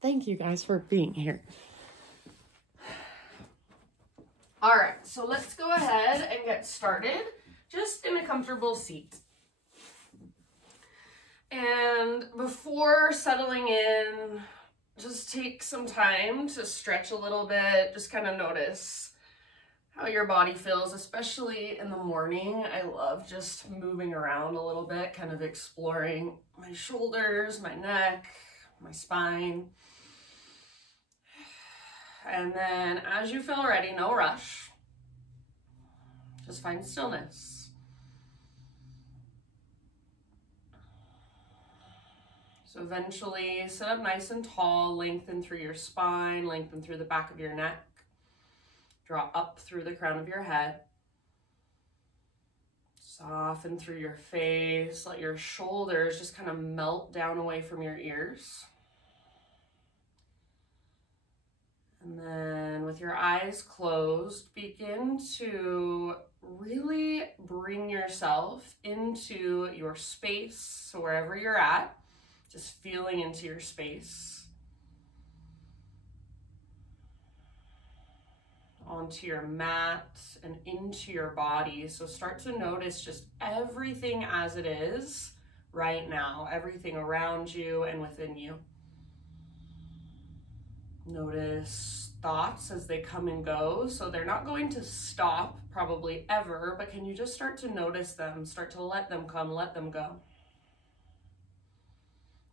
Thank you guys for being here. All right, so let's go ahead and get started just in a comfortable seat. And before settling in, just take some time to stretch a little bit. Just kind of notice how your body feels, especially in the morning. I love just moving around a little bit, kind of exploring my shoulders, my neck, my spine. And then as you feel ready, no rush, just find stillness. So eventually sit up nice and tall, lengthen through your spine, lengthen through the back of your neck, draw up through the crown of your head, soften through your face, let your shoulders just kind of melt down away from your ears. And then with your eyes closed, begin to really bring yourself into your space. So wherever you're at, just feeling into your space. Onto your mat and into your body. So start to notice just everything as it is right now, everything around you and within you. Notice thoughts as they come and go. So they're not going to stop probably ever, but can you just start to notice them, start to let them come, let them go.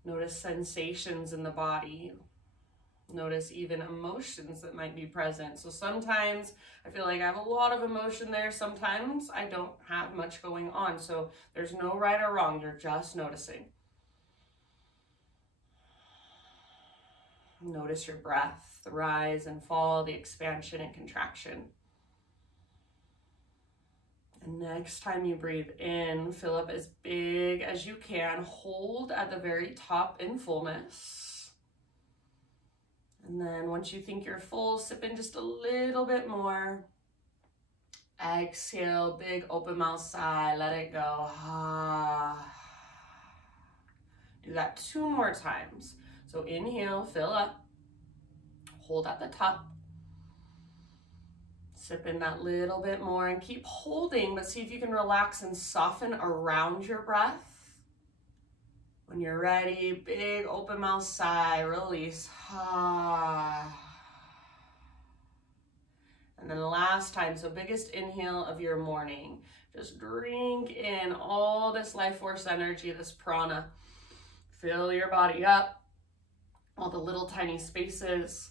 Notice sensations in the body. Notice even emotions that might be present. So sometimes I feel like I have a lot of emotion there. Sometimes I don't have much going on. So there's no right or wrong. You're just noticing. Notice your breath, the rise and fall, the expansion and contraction. And next time you breathe in, fill up as big as you can. Hold at the very top in fullness. And then once you think you're full, sip in just a little bit more. Exhale, big open mouth sigh, let it go. Do that 2 more times. So inhale, fill up, hold at the top. Sip in that little bit more and keep holding, but see if you can relax and soften around your breath. When you're ready, big open mouth sigh, release. And then the last time, so biggest inhale of your morning. Just drink in all this life force energy, this prana. Fill your body up, all the little tiny spaces.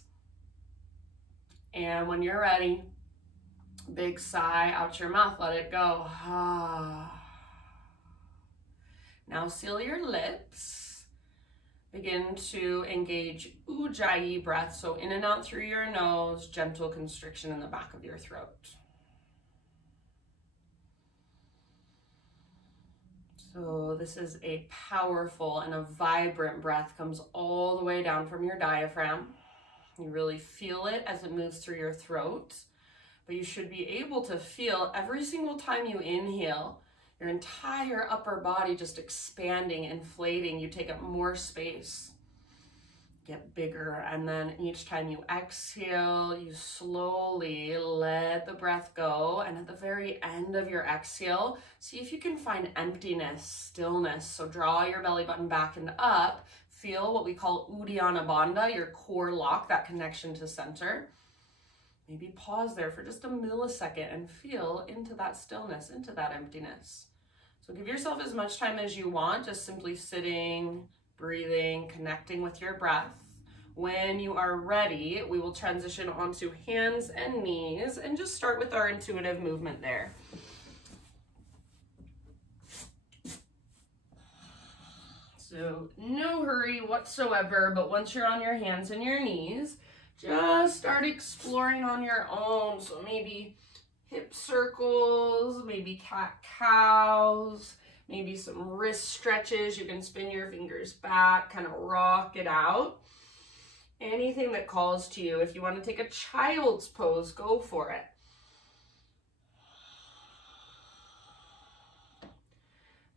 And when you're ready, big sigh out your mouth, let it go. Now seal your lips. Begin to engage ujjayi breath. So in and out through your nose, gentle constriction in the back of your throat. So this is a powerful and a vibrant breath, comes all the way down from your diaphragm. You really feel it as it moves through your throat, but you should be able to feel every single time you inhale, your entire upper body just expanding, inflating. You take up more space, get bigger, and then each time you exhale, you slowly let the breath go. And at the very end of your exhale, see if you can find emptiness, stillness. So draw your belly button back and up. Feel what we call Uddiyana Bandha, your core lock, that connection to center. Maybe pause there for just a millisecond and feel into that stillness, into that emptiness. So give yourself as much time as you want, just simply sitting, breathing, connecting with your breath. When you are ready, we will transition onto hands and knees and just start with our intuitive movement there. So no hurry whatsoever, but once you're on your hands and your knees, just start exploring on your own. So maybe hip circles, maybe cat-cows, maybe some wrist stretches. You can spin your fingers back, kind of rock it out. Anything that calls to you. If you want to take a child's pose, go for it.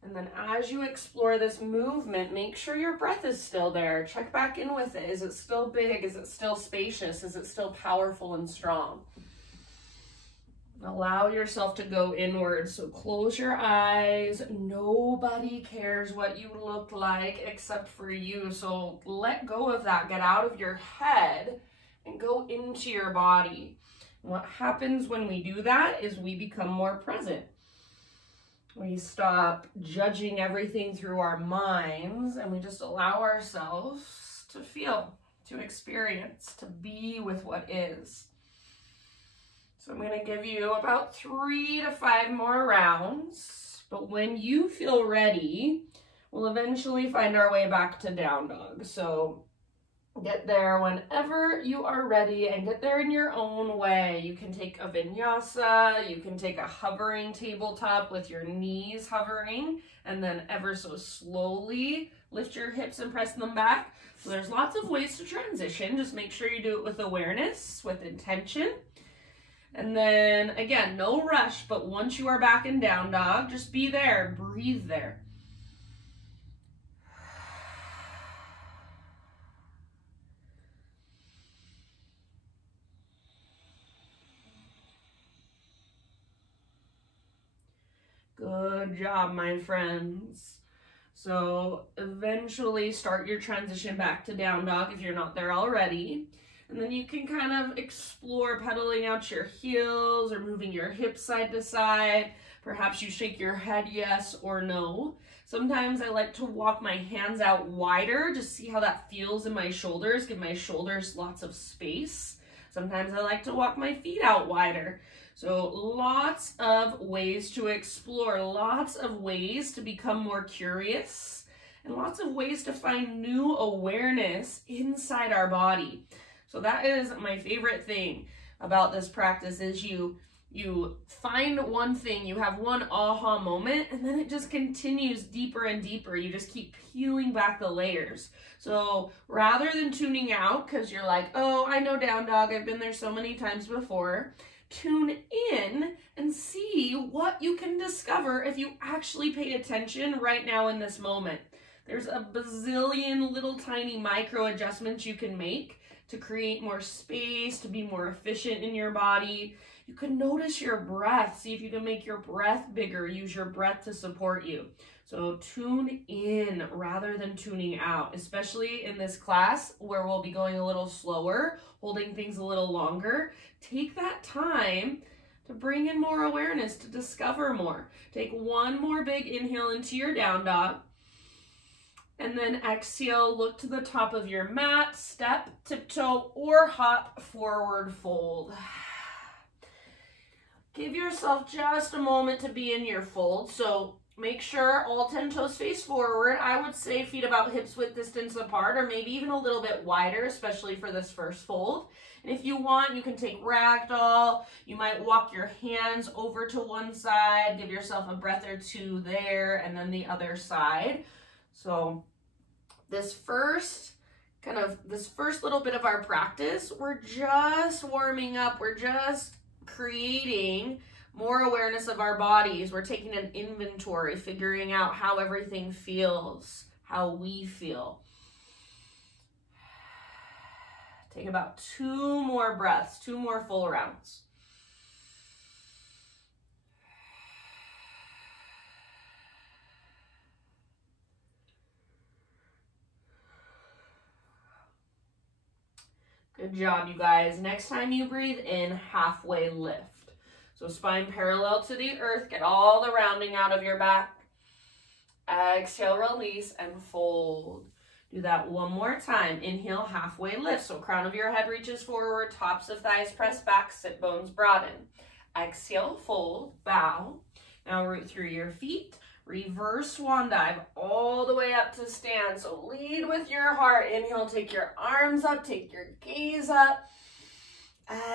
And then as you explore this movement, make sure your breath is still there. Check back in with it. Is it still big? Is it still spacious? Is it still powerful and strong? Allow yourself to go inward. So close your eyes. Nobody cares what you look like except for you. So let go of that. Get out of your head and go into your body. What happens when we do that is we become more present. We stop judging everything through our minds and we just allow ourselves to feel, to experience, to be with what is. So I'm going to give you about 3 to 5 more rounds, but when you feel ready, we'll eventually find our way back to down dog. So get there whenever you are ready and get there in your own way. You can take a vinyasa, you can take a hovering tabletop with your knees hovering, and then ever so slowly lift your hips and press them back. So there's lots of ways to transition. Just make sure you do it with awareness, with intention. And then again, no rush, but once you are back in down dog, just be there, breathe there. Good job, my friends. So eventually start your transition back to down dog if you're not there already. And then you can kind of explore pedaling out your heels or moving your hips side to side. Perhaps you shake your head yes or no. Sometimes I like to walk my hands out wider, just see how that feels in my shoulders, give my shoulders lots of space. Sometimes I like to walk my feet out wider. So lots of ways to explore, lots of ways to become more curious, and lots of ways to find new awareness inside our body. So that is my favorite thing about this practice is you find one thing, you have one aha moment, and then it just continues deeper and deeper. You just keep peeling back the layers. So rather than tuning out because you're like, oh, I know down dog, I've been there so many times before, tune in and see what you can discover if you actually pay attention right now in this moment. There's a bazillion little tiny micro adjustments you can make to create more space, to be more efficient in your body. You can notice your breath. See if you can make your breath bigger. Use your breath to support you. So tune in rather than tuning out, especially in this class where we'll be going a little slower, holding things a little longer. Take that time to bring in more awareness, to discover more. Take one more big inhale into your down dog. And then exhale, look to the top of your mat, step, tiptoe, or hop, forward fold. Give yourself just a moment to be in your fold. So make sure all 10 toes face forward. I would say feet about hips width distance apart, or maybe even a little bit wider, especially for this first fold. And if you want, you can take ragdoll. You might walk your hands over to one side, give yourself a breath or two there, and then the other side. So this first little bit of our practice, we're just warming up. We're just creating more awareness of our bodies. We're taking an inventory, figuring out how everything feels, how we feel. Take about 2 more breaths, 2 more full rounds. Good job, you guys. Next time you breathe in, halfway lift. So spine parallel to the earth. Get all the rounding out of your back. Exhale, release, and fold. Do that one more time. Inhale, halfway lift. So crown of your head reaches forward, tops of thighs press back, sit bones broaden. Exhale, fold, bow. Now root through your feet. Reverse swan dive all the way up to stand. So lead with your heart. Inhale, take your arms up, take your gaze up.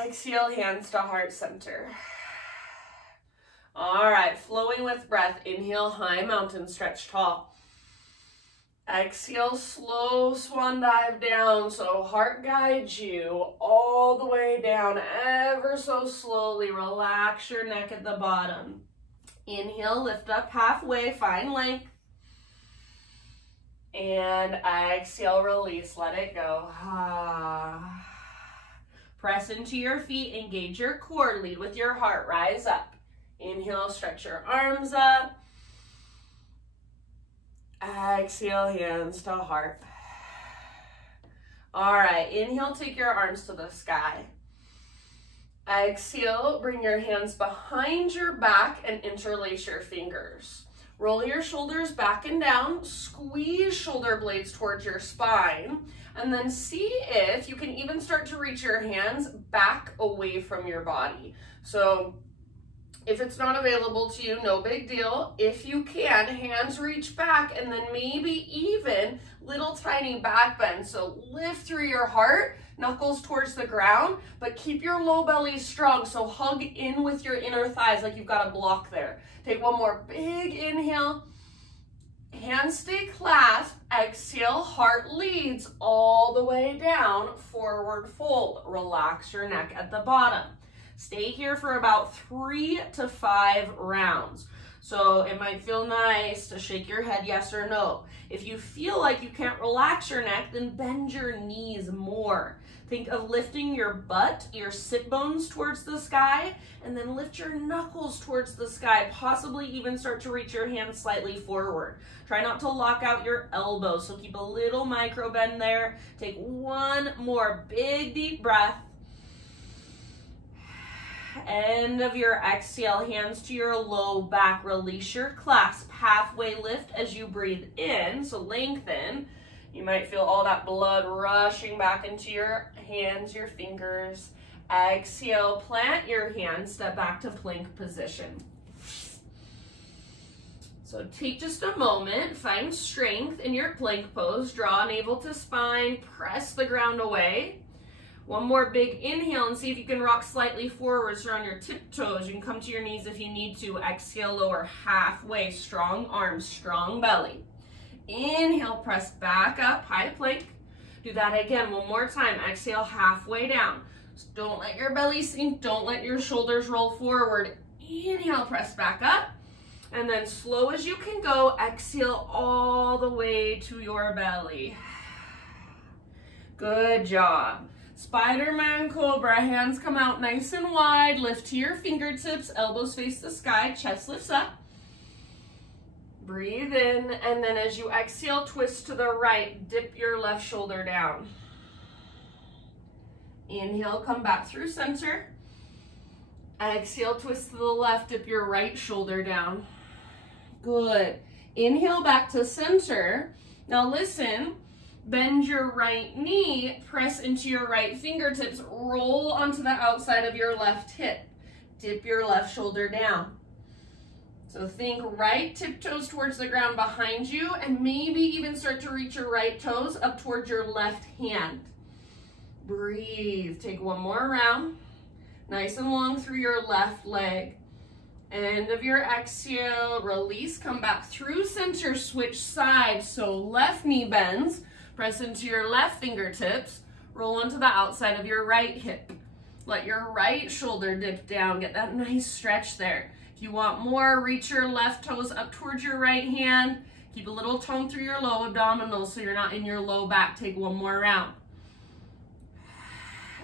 Exhale, hands to heart center. All right, flowing with breath. Inhale, high mountain stretch tall. Exhale, slow swan dive down. So heart guides you all the way down ever so slowly. Relax your neck at the bottom. Inhale, lift up halfway, find length. And exhale, release, let it go. Press into your feet, engage your core, lead with your heart, rise up. Inhale, stretch your arms up. Exhale, hands to heart. All right, inhale, take your arms to the sky. Exhale, bring your hands behind your back and interlace your fingers. Roll your shoulders back and down, squeeze shoulder blades towards your spine, and then see if you can even start to reach your hands back away from your body. So if it's not available to you, no big deal. If you can, hands reach back and then maybe even little tiny back bend. So lift through your heart, knuckles towards the ground, but keep your low belly strong. So hug in with your inner thighs like you've got a block there. Take one more big inhale. Hands stay clasped. Exhale, heart leads all the way down, forward fold. Relax your neck at the bottom. Stay here for about 3 to 5 rounds. So it might feel nice to shake your head yes or no. If you feel like you can't relax your neck, then bend your knees more. Think of lifting your butt, your sit bones towards the sky, and then lift your knuckles towards the sky. Possibly even start to reach your hands slightly forward. Try not to lock out your elbows, so keep a little micro bend there. Take one more big deep breath. End of your exhale, hands to your low back. Release your clasp. Halfway lift as you breathe in, so lengthen. You might feel all that blood rushing back into your hands, your fingers. Exhale, plant your hands, step back to plank position. So take just a moment, find strength in your plank pose. Draw navel to spine, press the ground away. One more big inhale and see if you can rock slightly forward. So on your tiptoes, you can come to your knees if you need to. Exhale, lower halfway, strong arms, strong belly. Inhale, press back up, high plank. Do that again, one more time. Exhale, halfway down. So don't let your belly sink, don't let your shoulders roll forward. Inhale, press back up. And then slow as you can go, exhale all the way to your belly. Good job. Spider-Man Cobra, hands come out nice and wide, lift to your fingertips, elbows face the sky, chest lifts up. Breathe in, and then as you exhale, twist to the right, dip your left shoulder down. Inhale, come back through center. Exhale, twist to the left, dip your right shoulder down. Good. Inhale back to center. Now listen. Bend your right knee, press into your right fingertips, roll onto the outside of your left hip. Dip your left shoulder down. So think right tiptoes towards the ground behind you, and maybe even start to reach your right toes up towards your left hand. Breathe. Take one more round. Nice and long through your left leg. End of your exhale, release, come back through center, switch sides. So left knee bends. Press into your left fingertips, roll onto the outside of your right hip. Let your right shoulder dip down, get that nice stretch there. If you want more, reach your left toes up towards your right hand. Keep a little tone through your low abdominals so you're not in your low back. Take one more round.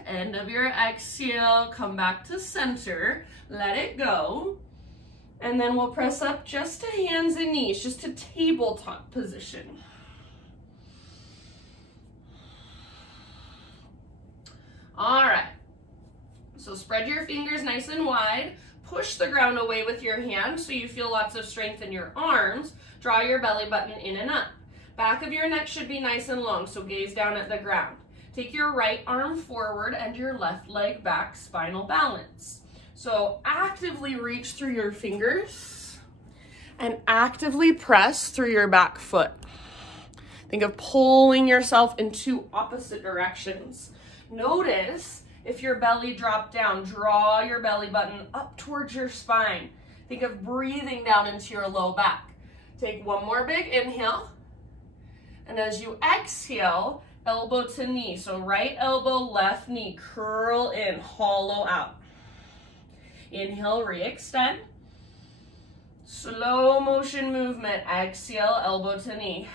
End of your exhale, come back to center, let it go. And then we'll press up just to hands and knees, just to tabletop position. All right, so spread your fingers nice and wide, push the ground away with your hands so you feel lots of strength in your arms. Draw your belly button in and up. Back of your neck should be nice and long, so gaze down at the ground. Take your right arm forward and your left leg back, spinal balance. So actively reach through your fingers and actively press through your back foot. Think of pulling yourself in 2 opposite directions. Notice if your belly dropped down, draw your belly button up towards your spine. Think of breathing down into your low back. Take one more big inhale. And as you exhale, elbow to knee. So right elbow, left knee, curl in, hollow out. Inhale, re-extend. Slow motion movement. Exhale, elbow to knee.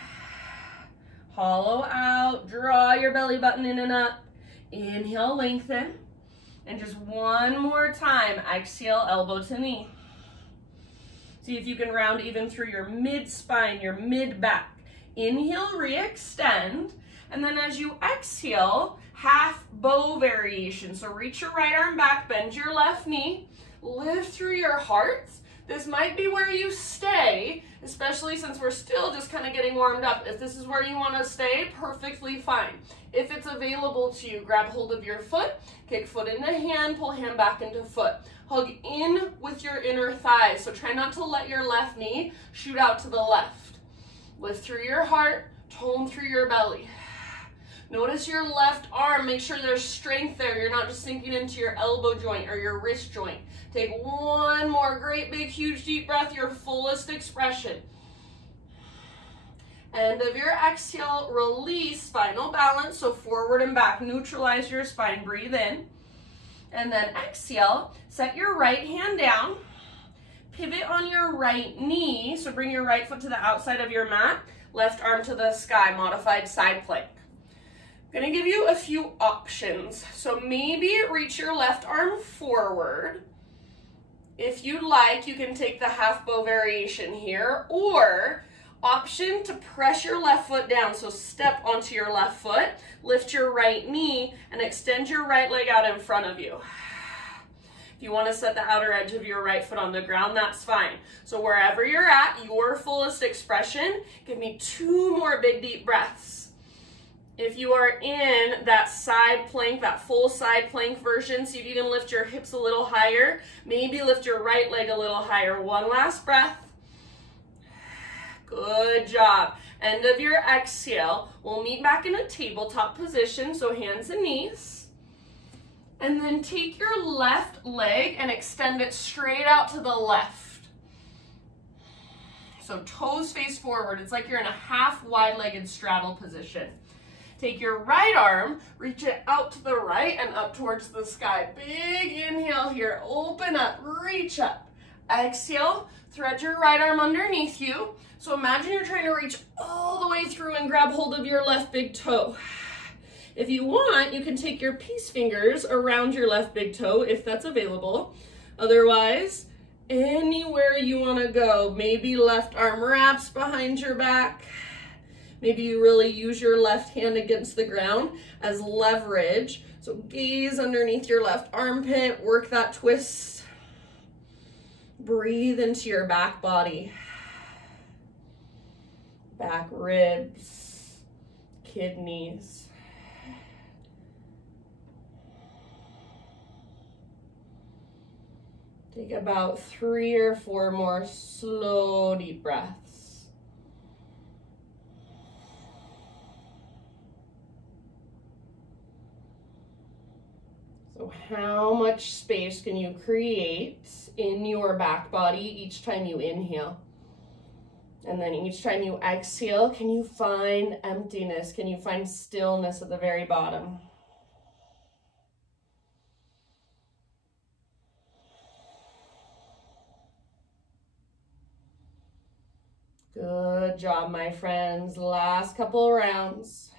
Hollow out, draw your belly button in and up. Inhale, lengthen. And just one more time, exhale, elbow to knee. See if you can round even through your mid-spine, your mid-back. Inhale, re-extend. And then as you exhale, half bow variation. So reach your right arm back, bend your left knee, lift through your heart. This might be where you stay, especially since we're still just kind of getting warmed up. If this is where you want to stay, perfectly fine. If it's available to you, grab hold of your foot, kick foot into hand, pull hand back into foot. Hug in with your inner thighs, so try not to let your left knee shoot out to the left. Lift through your heart, tone through your belly. Notice your left arm, make sure there's strength there. You're not just sinking into your elbow joint or your wrist joint. Take one more great big huge deep breath, your fullest expression. End of your exhale, release spinal balance, so forward and back. Neutralize your spine, breathe in. And then exhale, set your right hand down. Pivot on your right knee, so bring your right foot to the outside of your mat. Left arm to the sky, modified side plank. I'm gonna give you a few options. So maybe reach your left arm forward. If you'd like, you can take the half bow variation here, or option to press your left foot down. So step onto your left foot, lift your right knee, and extend your right leg out in front of you. If you want to set the outer edge of your right foot on the ground, that's fine. So wherever you're at, your fullest expression, give me 2 more big deep breaths. If you are in that side plank, that full side plank version, see if you can lift your hips a little higher. Maybe lift your right leg a little higher. One last breath. Good job. End of your exhale. We'll meet back in a tabletop position, so hands and knees. And then take your left leg and extend it straight out to the left. So toes face forward. It's like you're in a half wide-legged straddle position. Take your right arm, reach it out to the right and up towards the sky. Big inhale here, open up, reach up. Exhale, thread your right arm underneath you. So imagine you're trying to reach all the way through and grab hold of your left big toe. If you want, you can take your peace fingers around your left big toe if that's available. Otherwise, anywhere you want to go. Maybe left arm wraps behind your back. Maybe you really use your left hand against the ground as leverage. So gaze underneath your left armpit, work that twist. Breathe into your back body. Back ribs, kidneys. Take about 3 or 4 more slow, deep breaths. So how much space can you create in your back body each time you inhale? And then each time you exhale, can you find emptiness? Can you find stillness at the very bottom? Good job, my friends. Last couple rounds.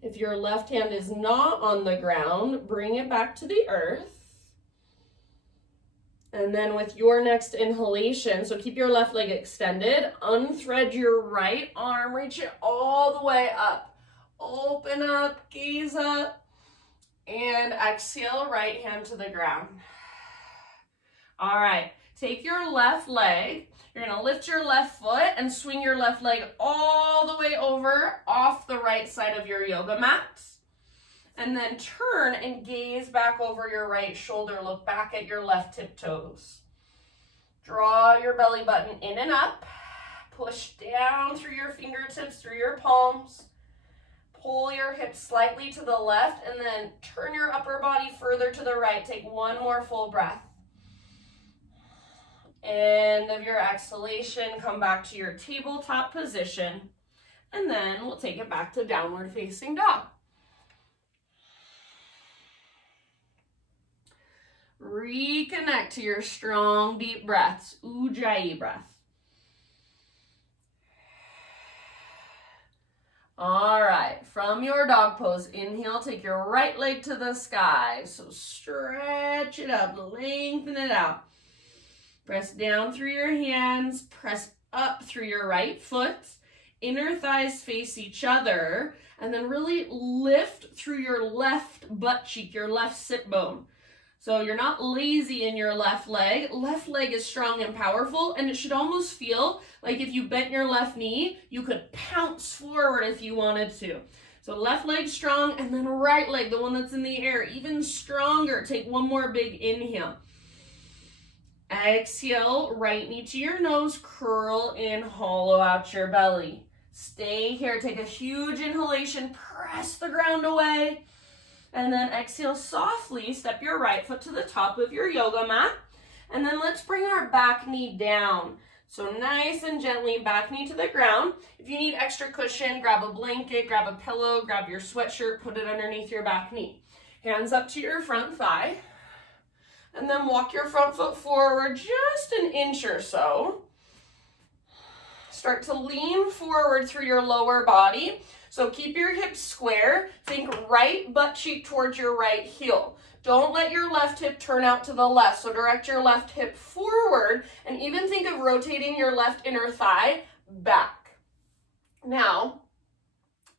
If your left hand is not on the ground, bring it back to the earth. And then with your next inhalation, so keep your left leg extended, unthread your right arm, reach it all the way up. Open up, gaze up, and exhale, right hand to the ground. All right, take your left leg. You're gonna lift your left foot and swing your left leg all the way over off the right side of your yoga mat. And then turn and gaze back over your right shoulder. Look back at your left tiptoes. Draw your belly button in and up. Push down through your fingertips, through your palms. Pull your hips slightly to the left and then turn your upper body further to the right. Take one more full breath. End of your exhalation, come back to your tabletop position, and then we'll take it back to downward facing dog. Reconnect to your strong, deep breaths. Ujjayi breath. All right, from your dog pose, inhale, take your right leg to the sky. So stretch it up, lengthen it out. Press down through your hands, press up through your right foot. Inner thighs face each other, and then really lift through your left butt cheek, your left sit bone. So you're not lazy in your left leg. Left leg is strong and powerful, and it should almost feel like if you bent your left knee, you could pounce forward if you wanted to. So left leg strong, and then right leg, the one that's in the air, even stronger. Take one more big inhale. Exhale, right knee to your nose, curl in, hollow out your belly. Stay here, take a huge inhalation, press the ground away. And then exhale softly, step your right foot to the top of your yoga mat. And then let's bring our back knee down. So nice and gently, back knee to the ground. If you need extra cushion, grab a blanket, grab a pillow, grab your sweatshirt, put it underneath your back knee. Hands up to your front thigh. And then walk your front foot forward just an inch or so. Start to lean forward through your lower body. So keep your hips square. Think right butt cheek towards your right heel. Don't let your left hip turn out to the left. So direct your left hip forward and even think of rotating your left inner thigh back. Now,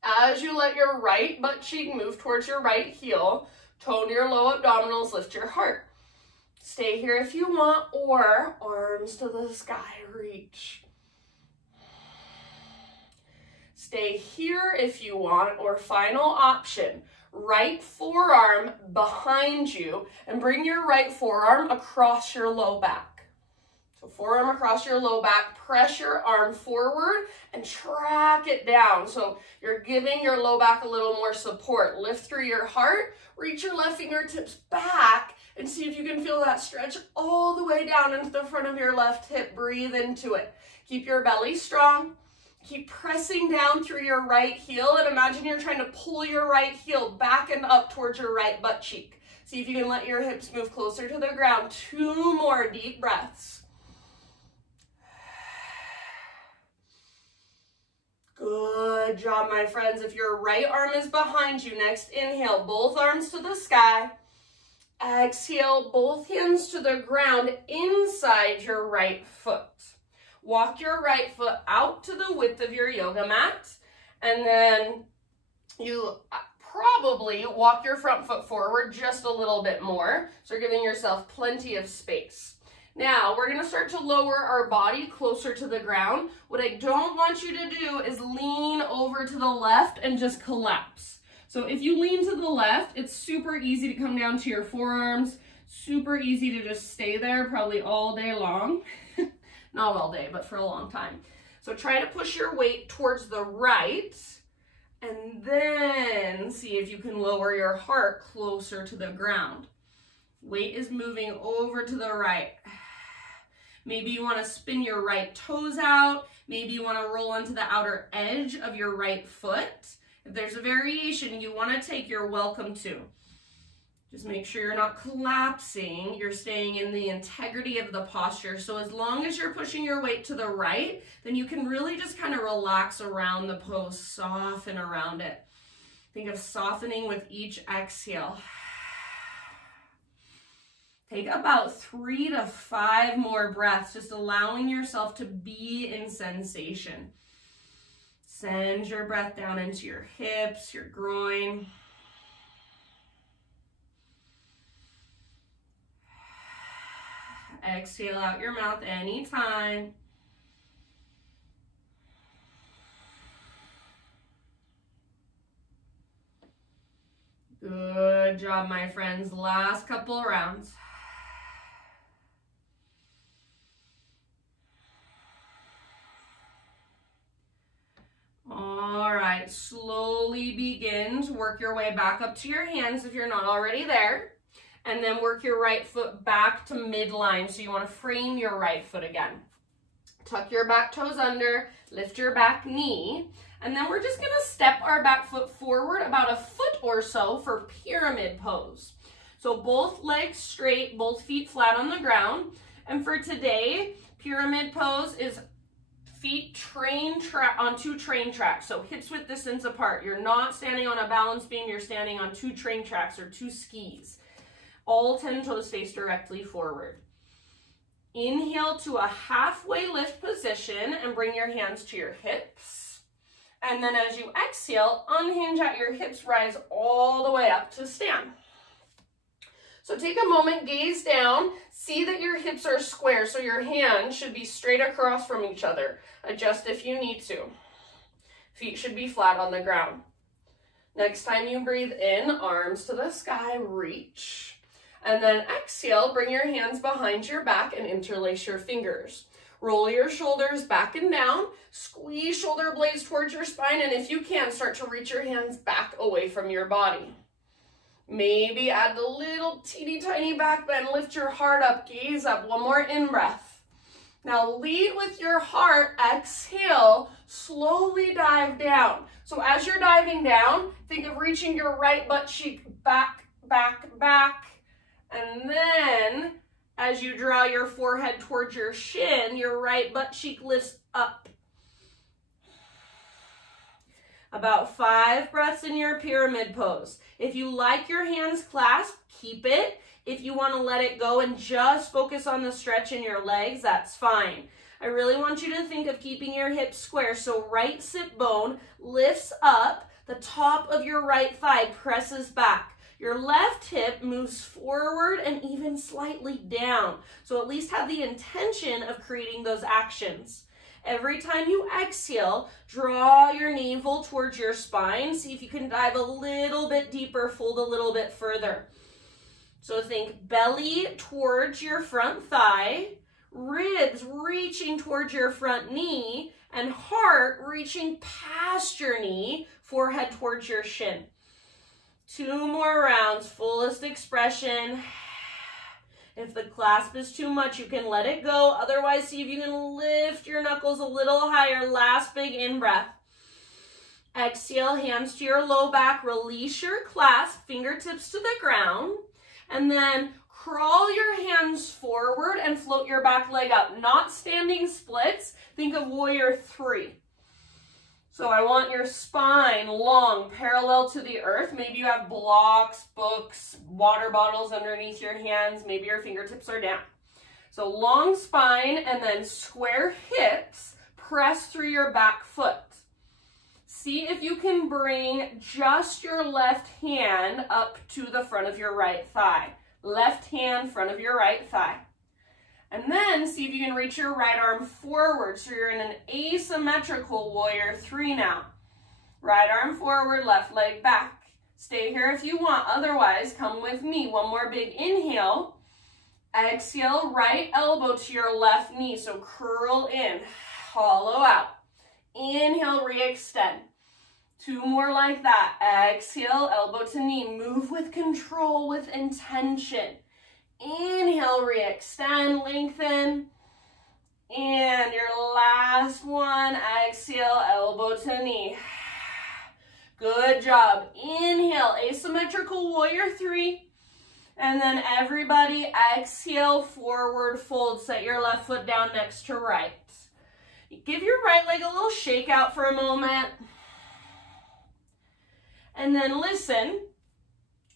as you let your right butt cheek move towards your right heel, tone your low abdominals, lift your heart. Stay here if you want, or arms to the sky, reach. Stay here if you want, or final option, right forearm behind you and bring your right forearm across your low back. So forearm across your low back, press your arm forward and track it down. So you're giving your low back a little more support. Lift through your heart, reach your left fingertips back and see if you can feel that stretch all the way down into the front of your left hip. Breathe into it. Keep your belly strong. Keep pressing down through your right heel and imagine you're trying to pull your right heel back and up towards your right butt cheek. See if you can let your hips move closer to the ground. 2 more deep breaths. Good job, my friends. If your right arm is behind you, next inhale, both arms to the sky. Exhale, both hands to the ground inside your right foot. Walk your right foot out to the width of your yoga mat, and then you probably walk your front foot forward just a little bit more, so you're giving yourself plenty of space. Now, we're going to start to lower our body closer to the ground. What I don't want you to do is lean over to the left and just collapse. So if you lean to the left, it's super easy to come down to your forearms, super easy to just stay there probably all day long. Not all day, but for a long time. So try to push your weight towards the right and then see if you can lower your heart closer to the ground. Weight is moving over to the right. Maybe you want to spin your right toes out. Maybe you want to roll onto the outer edge of your right foot. If there's a variation you want to take, you're welcome to. Just make sure you're not collapsing. You're staying in the integrity of the posture. So as long as you're pushing your weight to the right, then you can really just kind of relax around the pose, soften around it. Think of softening with each exhale. Take about 3 to 5 more breaths, just allowing yourself to be in sensation. Send your breath down into your hips, your groin. Exhale out your mouth anytime. Good job, my friends. Last couple rounds. All right, slowly begin to work your way back up to your hands if you're not already there. And then work your right foot back to midline. So you want to frame your right foot again. Tuck your back toes under, lift your back knee. And then we're just going to step our back foot forward about a foot or so for pyramid pose. So both legs straight, both feet flat on the ground. And for today, pyramid pose is feet on two train tracks, so hips width distance apart. You're not standing on a balance beam, you're standing on two train tracks or two skis. All 10 toes face directly forward. Inhale to a halfway lift position and bring your hands to your hips. And then as you exhale, unhinge at your hips, rise all the way up to stand. So take a moment, gaze down, see that your hips are square, so your hands should be straight across from each other. Adjust if you need to. Feet should be flat on the ground. Next time you breathe in, arms to the sky, reach. And then exhale, bring your hands behind your back and interlace your fingers. Roll your shoulders back and down, squeeze shoulder blades towards your spine, and if you can, start to reach your hands back away from your body. Maybe add the little teeny tiny back bend, lift your heart up, gaze up, one more in-breath. Now lead with your heart, exhale, slowly dive down. So as you're diving down, think of reaching your right butt cheek back, back, back. And then as you draw your forehead towards your shin, your right butt cheek lifts up. About 5 breaths in your pyramid pose. If you like your hands clasped, keep it. If you want to let it go and just focus on the stretch in your legs, that's fine. I really want you to think of keeping your hips square. So right sit bone lifts up, the top of your right thigh presses back. Your left hip moves forward and even slightly down. So at least have the intention of creating those actions. Every time you exhale, draw your navel towards your spine. See if you can dive a little bit deeper, fold a little bit further. So think belly towards your front thigh, ribs reaching towards your front knee, and heart reaching past your knee, forehead towards your shin. 2 more rounds, fullest expression. If the clasp is too much, you can let it go. Otherwise, see if you can lift your knuckles a little higher. Last big in-breath. Exhale, hands to your low back. Release your clasp, fingertips to the ground. And then crawl your hands forward and float your back leg up. Not standing splits. Think of warrior 3. So I want your spine long, parallel to the earth. Maybe you have blocks, books, water bottles underneath your hands. Maybe your fingertips are down. So long spine and then square hips. Press through your back foot. See if you can bring just your left hand up to the front of your right thigh. Left hand, front of your right thigh. And then see if you can reach your right arm forward. So you're in an asymmetrical warrior 3 now. Right arm forward, left leg back. Stay here if you want. Otherwise, come with me. One more big inhale. Exhale, right elbow to your left knee. So curl in, hollow out. Inhale, re-extend. 2 more like that. Exhale, elbow to knee. Move with control, with intention. Inhale, re-extend, lengthen. And your last one, exhale, elbow to knee. Good job. Inhale, asymmetrical warrior 3. And then everybody exhale, forward fold. Set your left foot down next to right. Give your right leg a little shake out for a moment. And then listen.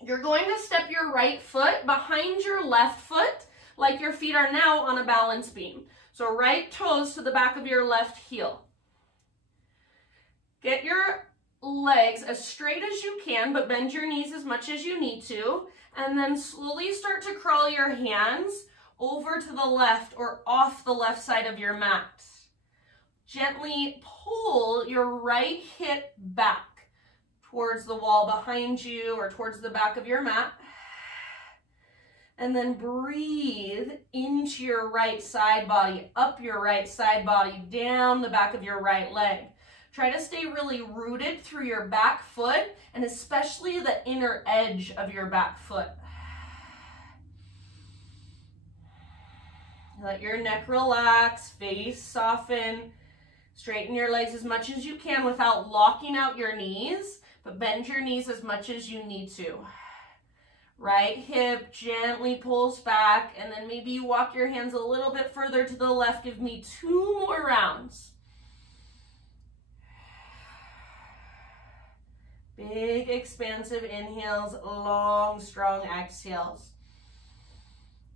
You're going to step your right foot behind your left foot like your feet are now on a balance beam. So right toes to the back of your left heel. Get your legs as straight as you can, but bend your knees as much as you need to. And then slowly start to crawl your hands over to the left or off the left side of your mat. Gently pull your right hip back towards the wall behind you or towards the back of your mat. And then breathe into your right side body, up your right side body, down the back of your right leg. Try to stay really rooted through your back foot and especially the inner edge of your back foot. Let your neck relax, face soften. Straighten your legs as much as you can without locking out your knees. But bend your knees as much as you need to. Right hip gently pulls back, and then maybe you walk your hands a little bit further to the left. Give me 2 more rounds. Big, expansive inhales, long, strong exhales.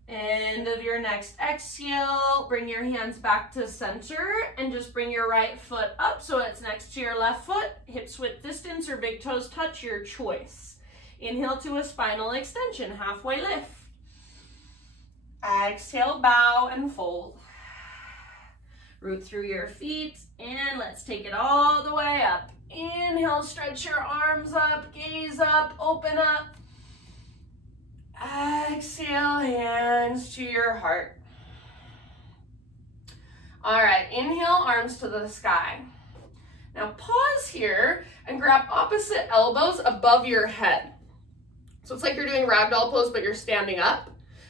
End of your next exhale, bring your hands back to center and just bring your right foot up so it's next to your left foot. Hips width distance or big toes touch, your choice. Inhale to a spinal extension, halfway lift. Exhale, bow and fold. Root through your feet, and let's take it all the way up. Inhale, stretch your arms up, gaze up, open up. Exhale, hands to your heart. All right, inhale, arms to the sky. Now pause here and grab opposite elbows above your head. So it's like you're doing ragdoll pose, but you're standing up.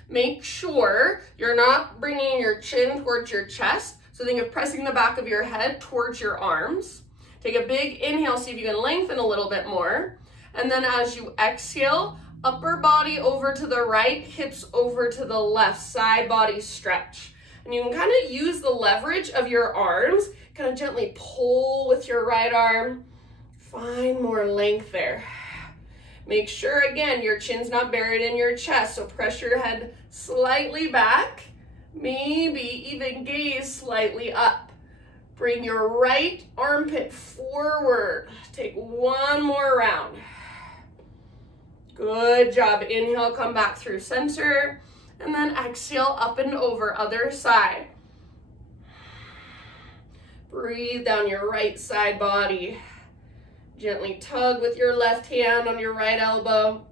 Make sure you're not bringing your chin towards your chest. So think of pressing the back of your head towards your arms. Take a big inhale, see if you can lengthen a little bit more. And then as you exhale, upper body over to the right, hips over to the left, side body stretch. And you can kind of use the leverage of your arms, kind of gently pull with your right arm. Find more length there. Make sure, again, your chin's not buried in your chest, so press your head slightly back, maybe even gaze slightly up. Bring your right armpit forward. Take 1 more round. Good job. Inhale, come back through center, and then exhale, up and over, other side. Breathe down your right side body. Gently tug with your left hand on your right elbow.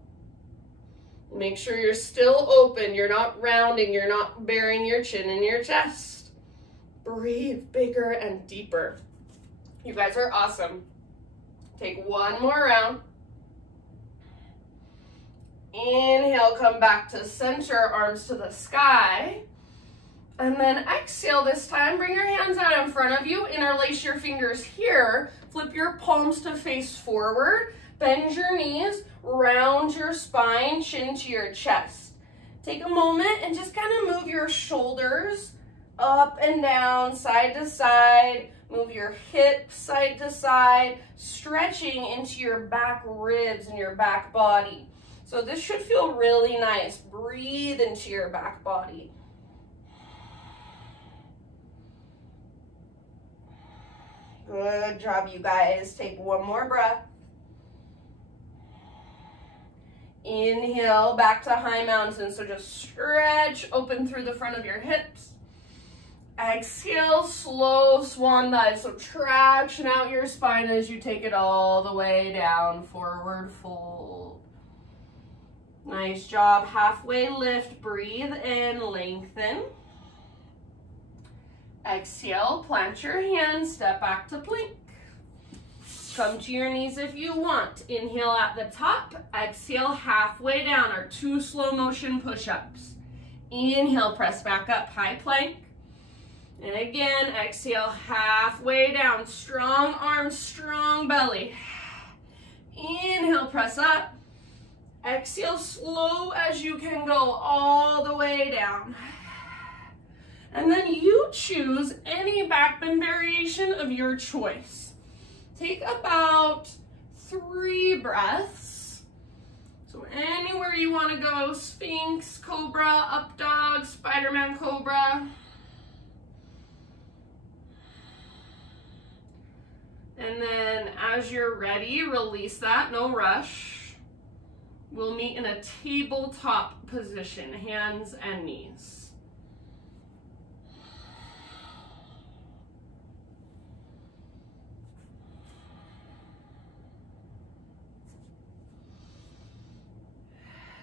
Make sure you're still open. You're not rounding. You're not burying your chin in your chest. Breathe bigger and deeper. You guys are awesome. Take 1 more round. Inhale, come back to center, arms to the sky. And then exhale this time, bring your hands out in front of you, interlace your fingers here, flip your palms to face forward, bend your knees, round your spine, chin to your chest. Take a moment and just kind of move your shoulders up and down, side to side, move your hips side to side, stretching into your back ribs and your back body. So this should feel really nice. Breathe into your back body. Good job, you guys. Take 1 more breath. Inhale, back to high mountain. So just stretch, open through the front of your hips. Exhale, slow swan dive. So traction out your spine as you take it all the way down, forward fold. Nice job. Halfway lift, breathe in, lengthen. Exhale, plant your hands, step back to plank. Come to your knees if you want. Inhale at the top, exhale halfway down, or 2 slow motion push-ups. Inhale, press back up, high plank. And again, exhale halfway down, strong arms, strong belly. Inhale, press up. Exhale, slow as you can go, all the way down. And then you choose any back bend variation of your choice. Take about 3 breaths. So anywhere you want to go, Sphinx, Cobra, Up Dog, Spider-Man Cobra. And then as you're ready, release that, no rush. We'll meet in a tabletop position, hands and knees.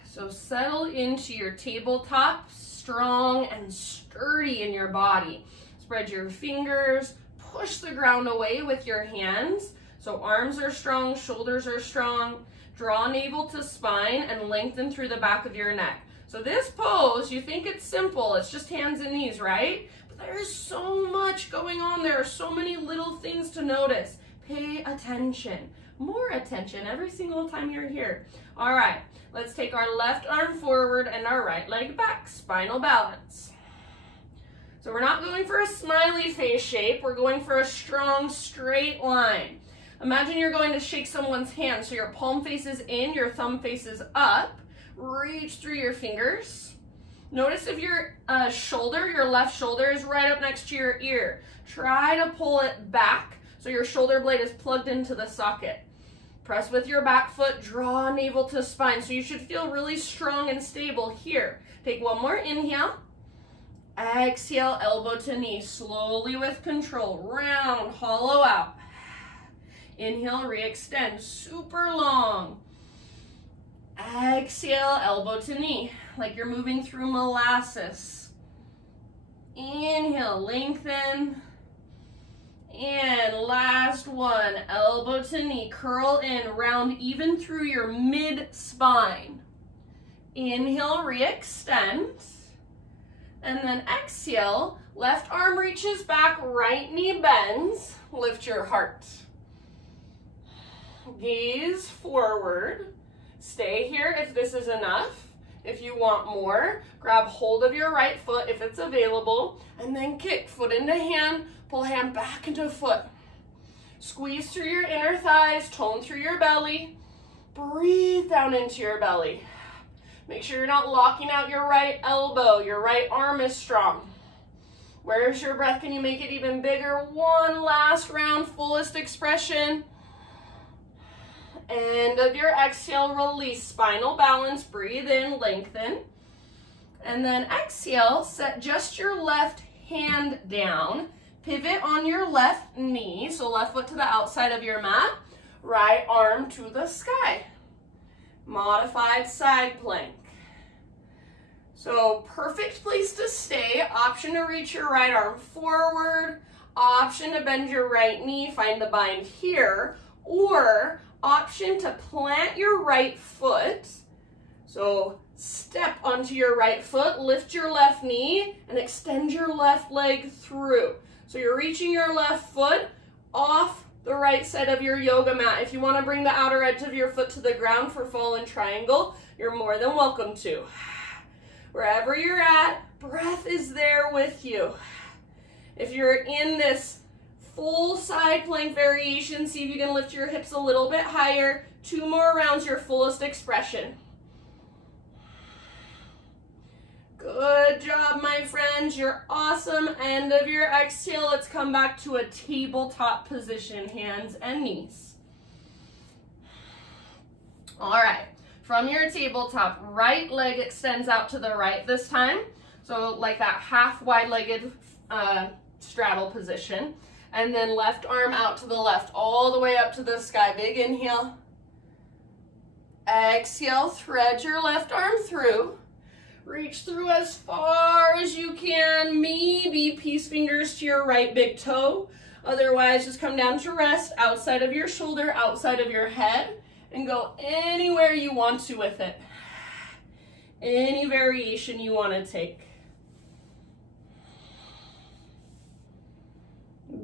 So settle into your tabletop, strong and sturdy in your body. Spread your fingers, push the ground away with your hands. So arms are strong, shoulders are strong. Draw navel to spine and lengthen through the back of your neck. So this pose, you think it's simple, it's just hands and knees, right? But there is so much going on. There are so many little things to notice. Pay attention. more attention every single time you're here. All right, let's take our left arm forward and our right leg back, spinal balance. So we're not going for a smiley face shape, we're going for a strong straight line. Imagine you're going to shake someone's hand, so your palm faces in, your thumb faces up. Reach through your fingers. Notice if your shoulder, your left shoulder is right up next to your ear. Try to pull it back so your shoulder blade is plugged into the socket. Press with your back foot, draw navel to spine. So you should feel really strong and stable here. Take one more inhale. Exhale, elbow to knee, slowly with control. Round, hollow out. Inhale, re-extend, super long. Exhale, elbow to knee, like you're moving through molasses. Inhale, lengthen. And last one, elbow to knee, curl in, round even through your mid-spine. Inhale, re-extend. And then exhale, left arm reaches back, right knee bends, lift your heart. Gaze forward. Stay here if this is enough. If you want more, grab hold of your right foot if it's available, and then kick foot into hand, pull hand back into foot. Squeeze through your inner thighs, tone through your belly. Breathe down into your belly. Make sure you're not locking out your right elbow. Your right arm is strong. Where's your breath? Can you make it even bigger? One last round, fullest expression. End of your exhale, release, spinal balance, breathe in, lengthen. And then exhale, set just your left hand down, pivot on your left knee, so left foot to the outside of your mat, right arm to the sky. Modified side plank. So perfect place to stay, option to reach your right arm forward, option to bend your right knee, find the bind here, or option to plant your right foot. So step onto your right foot, lift your left knee, and extend your left leg through. So you're reaching your left foot off the right side of your yoga mat. If you want to bring the outer edge of your foot to the ground for fallen triangle, you're more than welcome to. Wherever you're at, breath is there with you. If you're in this full side plank variation, see if you can lift your hips a little bit higher. 2 more rounds, your fullest expression. Good job, my friends. You're awesome. End of your exhale. Let's come back to a tabletop position, hands and knees. All right, from your tabletop, right leg extends out to the right this time. So like that half wide-legged straddle position. And then left arm out to the left, all the way up to the sky. Big inhale. Exhale, thread your left arm through. Reach through as far as you can. Maybe peace fingers to your right big toe. Otherwise, just come down to rest outside of your shoulder, outside of your head, and go anywhere you want to with it. Any variation you want to take.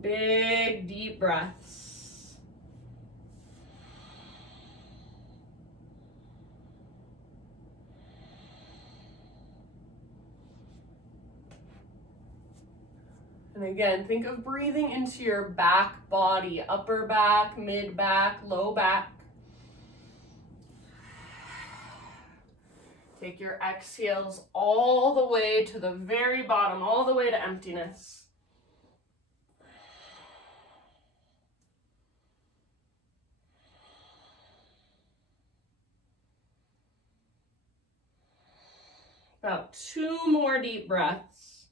Big, deep breaths. And again, think of breathing into your back body, upper back, mid back, low back. Take your exhales all the way to the very bottom, all the way to emptiness. About 2 more deep breaths.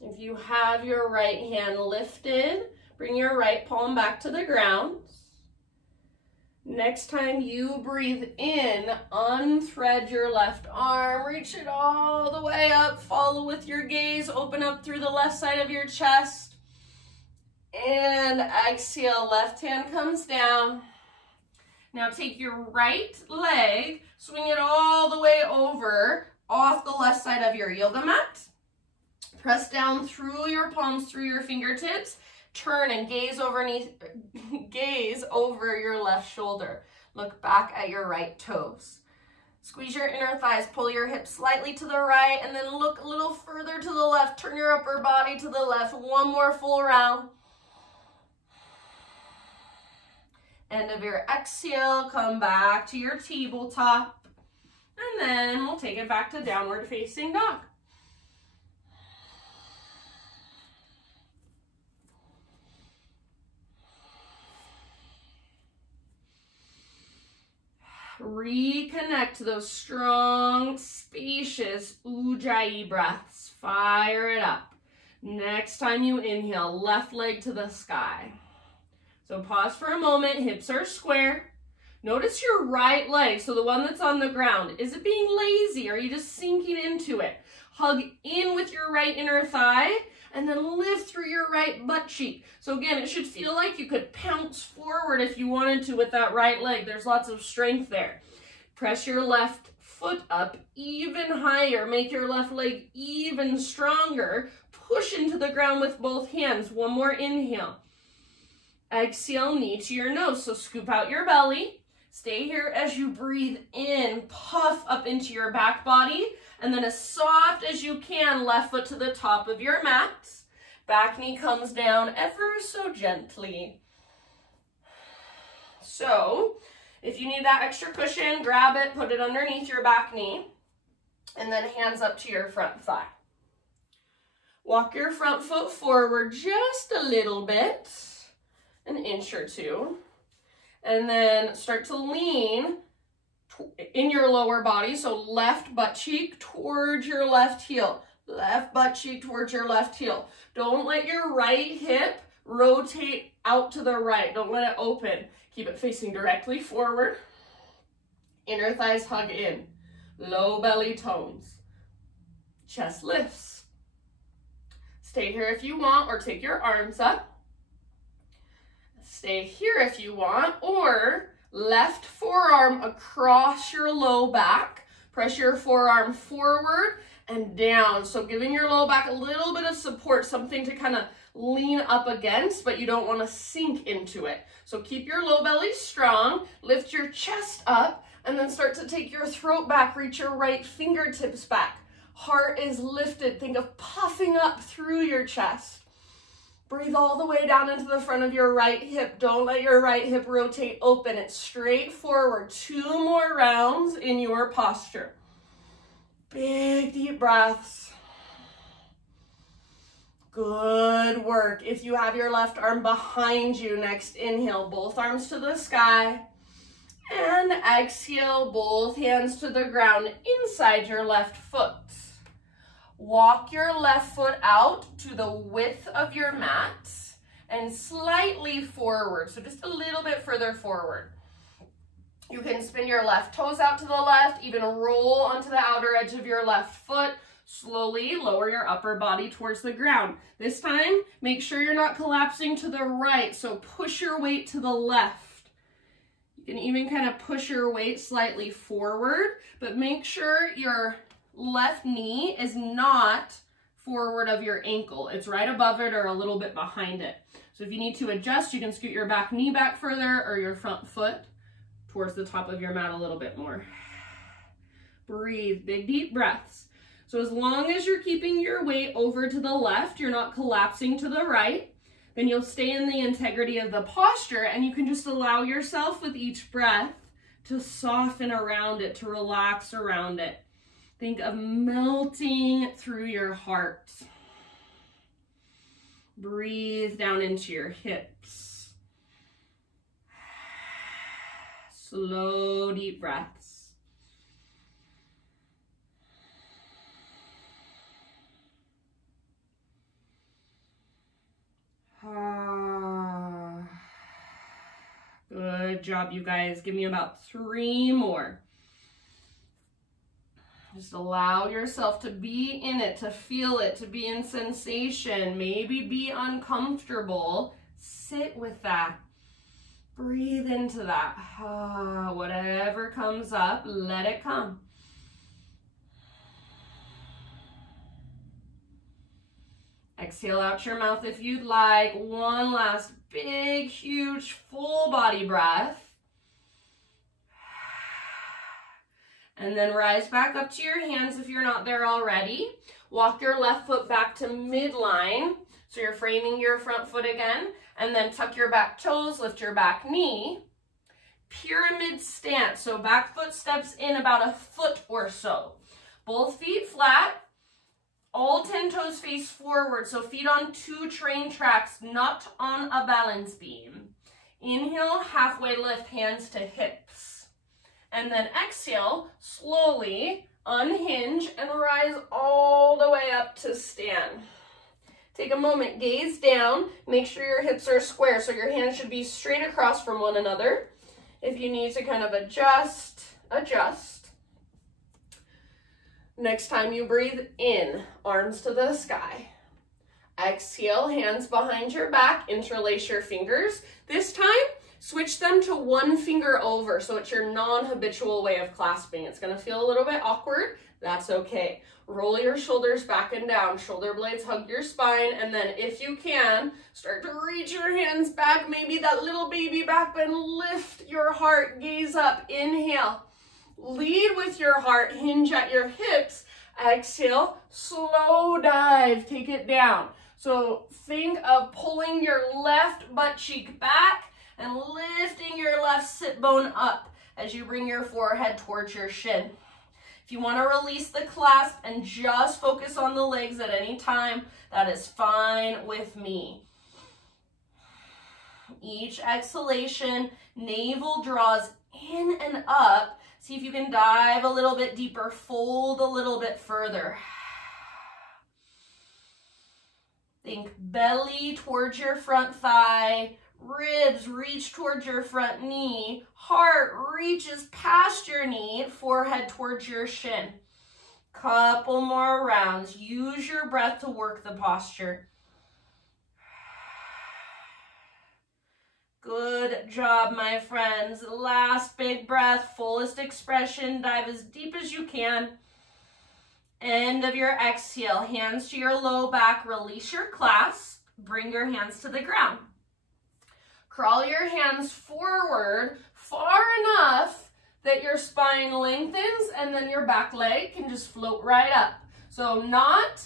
If you have your right hand lifted, bring your right palm back to the ground. Next time you breathe in, unthread your left arm, reach it all the way up, follow with your gaze, open up through the left side of your chest. And exhale, left hand comes down. Now take your right leg, swing it all the way over off the left side of your yoga mat. Press down through your palms, through your fingertips. Turn and gaze over your left shoulder. Look back at your right toes. Squeeze your inner thighs, pull your hips slightly to the right, and then look a little further to the left. Turn your upper body to the left. One more full round. End of your exhale, come back to your tabletop, and then we'll take it back to downward facing dog. Reconnect to those strong, spacious Ujjayi breaths. Fire it up. Next time you inhale, left leg to the sky. So pause for a moment, hips are square. Notice your right leg, so the one that's on the ground. Is it being lazy? Or are you just sinking into it? Hug in with your right inner thigh, and then lift through your right butt cheek. So again, it should feel like you could pounce forward if you wanted to with that right leg. There's lots of strength there. Press your left foot up even higher. Make your left leg even stronger. Push into the ground with both hands. One more inhale. Exhale, knee to your nose. So scoop out your belly. Stay here as you breathe in. Puff up into your back body. And then as soft as you can, left foot to the top of your mat. Back knee comes down ever so gently. So, if you need that extra cushion, grab it, put it underneath your back knee, and then hands up to your front thigh. Walk your front foot forward just a little bit, an inch or two, and then start to lean in your lower body, so left butt cheek towards your left heel. Left butt cheek towards your left heel. Don't let your right hip rotate out to the right. Don't let it open. Keep it facing directly forward. Inner thighs hug in. Low belly tones. Chest lifts. Stay here if you want, or take your arms up. Stay here if you want, or left forearm across your low back. Press your forearm forward and down. So giving your low back a little bit of support, something to kind of lean up against, but you don't want to sink into it. So keep your low belly strong, lift your chest up, and then start to take your throat back, reach your right fingertips back. Heart is lifted. Think of puffing up through your chest. Breathe all the way down into the front of your right hip. Don't let your right hip rotate open. It's straight forward. 2 more rounds in your posture. Big deep breaths. Good work. If you have your left arm behind you, next inhale, both arms to the sky. And exhale, both hands to the ground inside your left foot. Walk your left foot out to the width of your mat and slightly forward, so just a little bit further forward. You can spin your left toes out to the left, even roll onto the outer edge of your left foot. Slowly lower your upper body towards the ground. This time, make sure you're not collapsing to the right, so push your weight to the left. You can even kind of push your weight slightly forward, but make sure your left knee is not forward of your ankle. It's right above it or a little bit behind it. So if you need to adjust, you can scoot your back knee back further or your front foot towards the top of your mat a little bit more. Breathe, big deep breaths. So as long as you're keeping your weight over to the left, you're not collapsing to the right, then you'll stay in the integrity of the posture, and you can just allow yourself with each breath to soften around it, to relax around it. Think of melting through your heart. Breathe down into your hips. Slow, deep breaths. Good job, you guys. Give me about 3 more. Just allow yourself to be in it, to feel it, to be in sensation. Maybe be uncomfortable. Sit with that. breathe into that. Whatever comes up, let it come. Exhale out your mouth if you'd like. One last big, huge, full body breath. And then rise back up to your hands if you're not there already. Walk your left foot back to midline. So you're framing your front foot again. And then tuck your back toes, lift your back knee. Pyramid stance. So back foot steps in about a foot or so. Both feet flat. All 10 toes face forward. So feet on 2 train tracks, not on a balance beam. Inhale, halfway lift, hands to hips. And then exhale, slowly unhinge and rise all the way up to stand. Take a moment, gaze down, make sure your hips are square, so your hands should be straight across from one another. If you need to kind of adjust, adjust. Next time you breathe in, arms to the sky. Exhale, hands behind your back, interlace your fingers. This time, switch them to one finger over, so it's your non-habitual way of clasping. It's gonna feel a little bit awkward, that's okay. Roll your shoulders back and down, shoulder blades hug your spine, and then if you can, start to reach your hands back, maybe that little baby back bend, lift your heart, gaze up, inhale. Lead with your heart, hinge at your hips, exhale, slow dive, take it down. So think of pulling your left butt cheek back, and lifting your left sit bone up as you bring your forehead towards your shin. If you want to release the clasp and just focus on the legs at any time, that is fine with me. Each exhalation, navel draws in and up. See if you can dive a little bit deeper, fold a little bit further. Think belly towards your front thigh. Ribs reach towards your front knee. Heart reaches past your knee. Forehead towards your shin. Couple more rounds. Use your breath to work the posture. Good job, my friends. Last big breath, fullest expression. Dive as deep as you can. End of your exhale. Hands to your low back. Release your clasp. Bring your hands to the ground. Crawl your hands forward far enough that your spine lengthens and then your back leg can just float right up. So not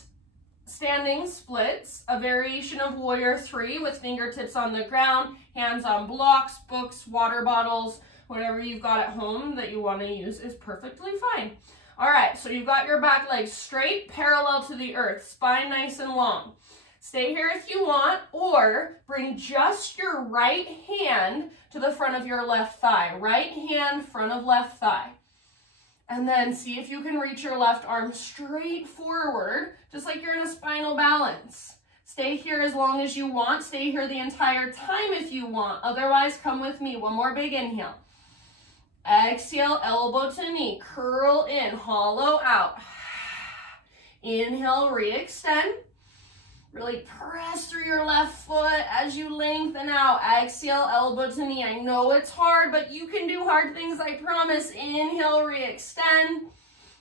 standing splits, a variation of warrior 3 with fingertips on the ground, hands on blocks, books, water bottles, whatever you've got at home that you want to use is perfectly fine. All right, so you've got your back leg straight, parallel to the earth, spine nice and long. Stay here if you want, or bring just your right hand to the front of your left thigh. Right hand, front of left thigh. And then see if you can reach your left arm straight forward, just like you're in a spinal balance. Stay here as long as you want. Stay here the entire time if you want. Otherwise, come with me. One more big inhale. Exhale, elbow to knee. Curl in, hollow out. Inhale, re-extend. Really press through your left foot as you lengthen out. Exhale, elbow to knee. I know it's hard, but you can do hard things, I promise. Inhale, re-extend.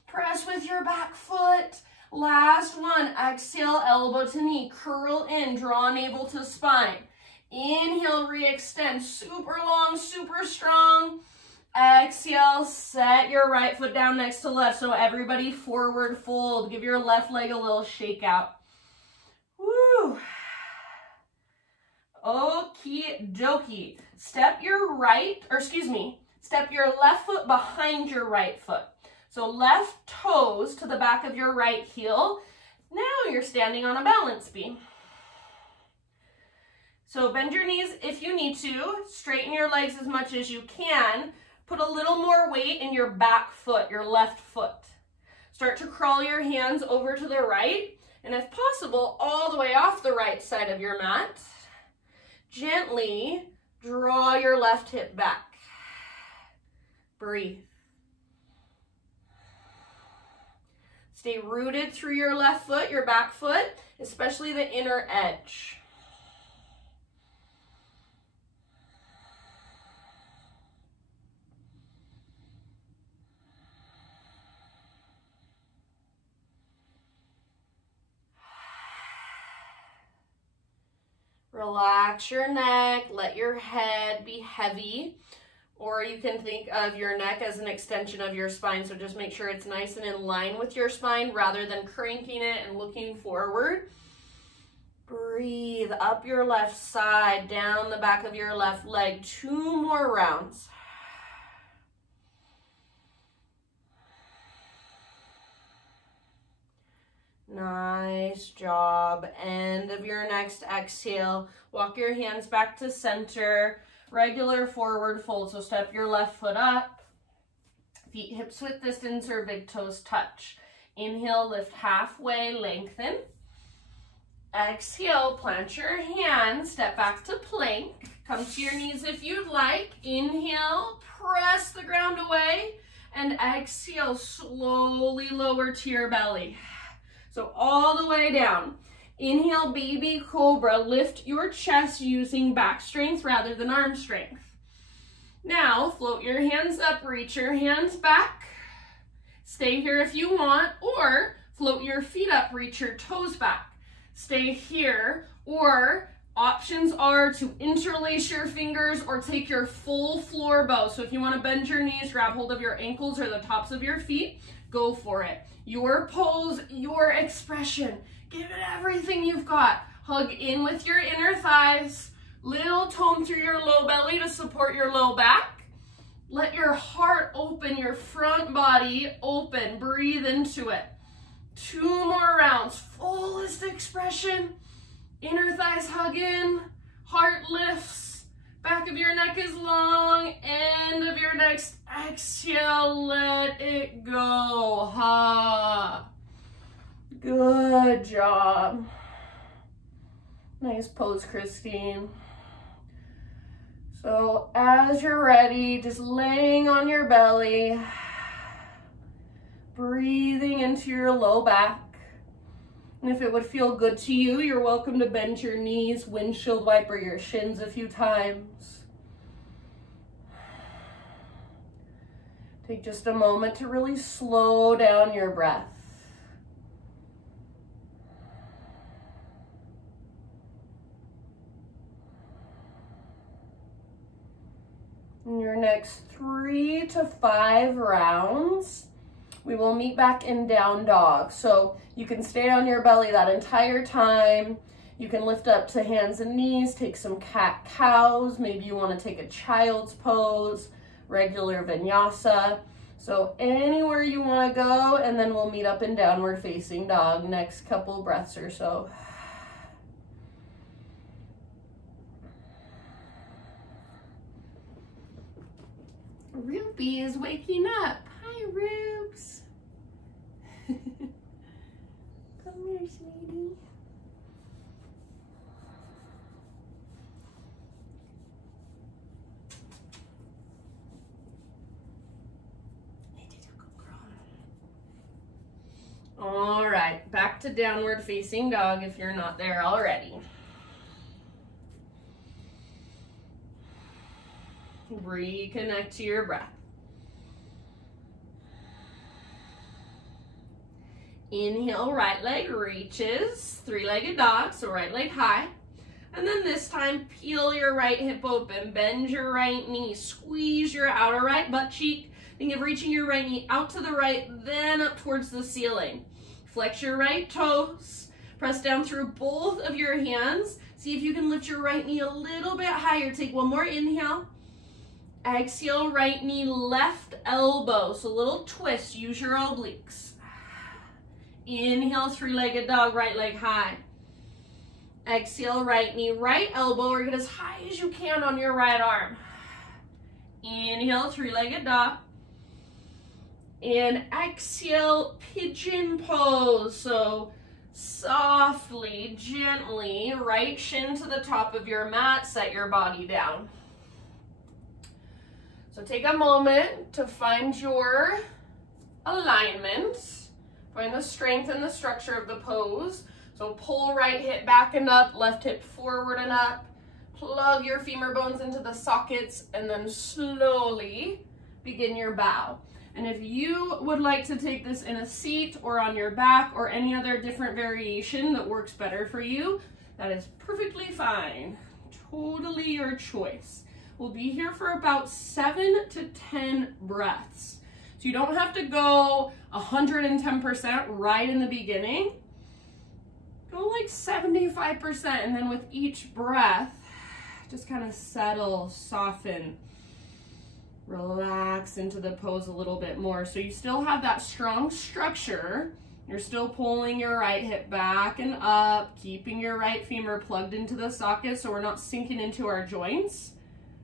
Press with your back foot. Last one. Exhale, elbow to knee. Curl in, draw navel to spine. Inhale, re-extend. Super long, super strong. Exhale, set your right foot down next to left. So everybody forward fold. Give your left leg a little shake out. Woo. Okie dokie. Step your left foot behind your right foot. So left toes to the back of your right heel. Now you're standing on a balance beam. So bend your knees if you need to. Straighten your legs as much as you can. Put a little more weight in your back foot, your left foot. Start to crawl your hands over to the right. And if possible, all the way off the right side of your mat. Gently draw your left hip back. Breathe. Stay rooted through your left foot, your back foot, especially the inner edge. Relax your neck, let your head be heavy, or you can think of your neck as an extension of your spine, so just make sure it's nice and in line with your spine rather than cranking it and looking forward. Breathe up your left side, down the back of your left leg, 2 more rounds. Nice job. End of your next exhale. Walk your hands back to center. Regular forward fold. So step your left foot up. Feet hips width distance or big toes touch. Inhale, lift halfway, lengthen. Exhale, plant your hands. Step back to plank. Come to your knees if you'd like. Inhale, press the ground away. And exhale, slowly lower to your belly. So all the way down. Inhale, baby cobra. Lift your chest using back strength rather than arm strength. Now, float your hands up, reach your hands back. Stay here if you want, or float your feet up, reach your toes back. Stay here, or options are to interlace your fingers or take your full floor bow. So if you want to bend your knees, grab hold of your ankles or the tops of your feet, go for it. Your pose, your expression. Give it everything you've got. Hug in with your inner thighs. Little tone through your low belly to support your low back. Let your heart open, your front body open. Breathe into it. 2 more rounds. Fullest expression. Inner thighs hug in. Heart lifts. Back of your neck is long. End of your next exhale. Let it go. Ha. Good job. Nice pose, Christine. So as you're ready, just laying on your belly, breathing into your low back. And if it would feel good to you, you're welcome to bend your knees, windshield wiper your shins a few times. Take just a moment to really slow down your breath. In your next 3 to 5 rounds, we will meet back in down dog. So you can stay on your belly that entire time. You can lift up to hands and knees, take some cat-cows. Maybe you want to take a child's pose, regular vinyasa. So anywhere you want to go, and then we'll meet up in downward facing dog next couple breaths or so. Ruby is waking up. Hi, Rubes. Come here, sweetie. All right, back to downward facing dog if you're not there already. Reconnect to your breath. Inhale, right leg reaches, 3-legged dog, so right leg high. And then this time, peel your right hip open, bend your right knee, squeeze your outer right butt cheek. Think of reaching your right knee out to the right, then up towards the ceiling. Flex your right toes, press down through both of your hands. See if you can lift your right knee a little bit higher. Take one more inhale. Exhale, right knee, left elbow. So little twist, use your obliques. Inhale, 3-legged dog, right leg high. Exhale, right knee, right elbow, or get as high as you can on your right arm. Inhale, 3-legged dog. And exhale, pigeon pose. So softly, gently, right shin to the top of your mat, set your body down. So take a moment to find your alignment. Find the strength and the structure of the pose. So pull right hip back and up, left hip forward and up. Plug your femur bones into the sockets and then slowly begin your bow. And if you would like to take this in a seat or on your back or any other different variation that works better for you, That is perfectly fine. Totally your choice. We'll be here for about 7 to 10 breaths. So you don't have to go 110% right in the beginning. Go like 75%, and then with each breath, just kind of settle, soften, relax into the pose a little bit more. So you still have that strong structure. You're still pulling your right hip back and up, keeping your right femur plugged into the socket so we're not sinking into our joints.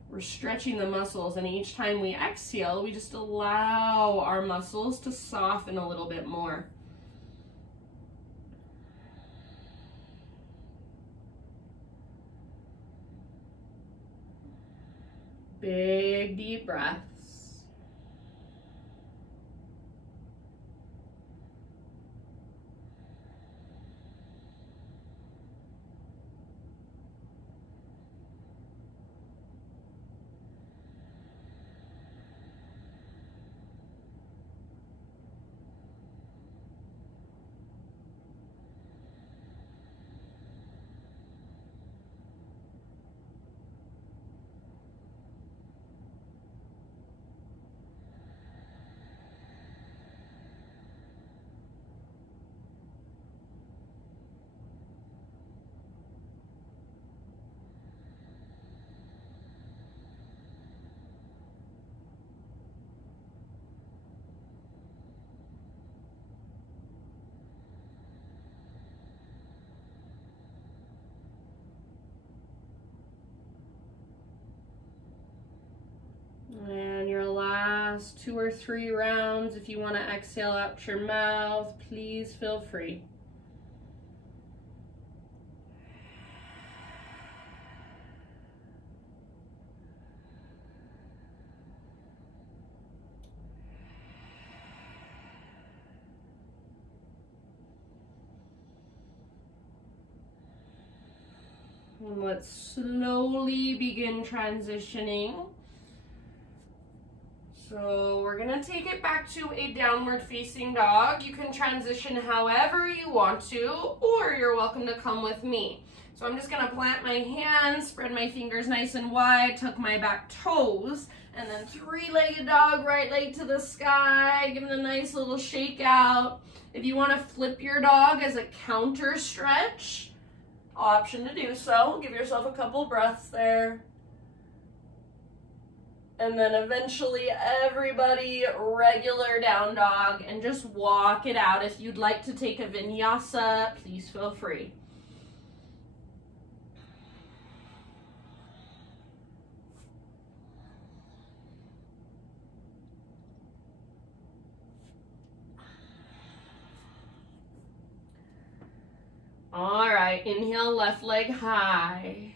We're stretching the muscles, and each time we exhale, we just allow our muscles to soften a little bit more. Big, deep breaths. And your last 2 or 3 rounds, if you want to exhale out your mouth, please feel free. And let's slowly begin transitioning. So we're gonna take it back to a downward facing dog. You can transition however you want to, or you're welcome to come with me. So I'm just gonna plant my hands, spread my fingers nice and wide, tuck my back toes, and then 3-legged dog, right leg to the sky, give it a nice little shake out. If you wanna flip your dog as a counter stretch, option to do so. Give yourself a couple breaths there. And then eventually everybody regular down dog, and just walk it out. If you'd like to take a vinyasa, please feel free. All right, inhale, left leg high.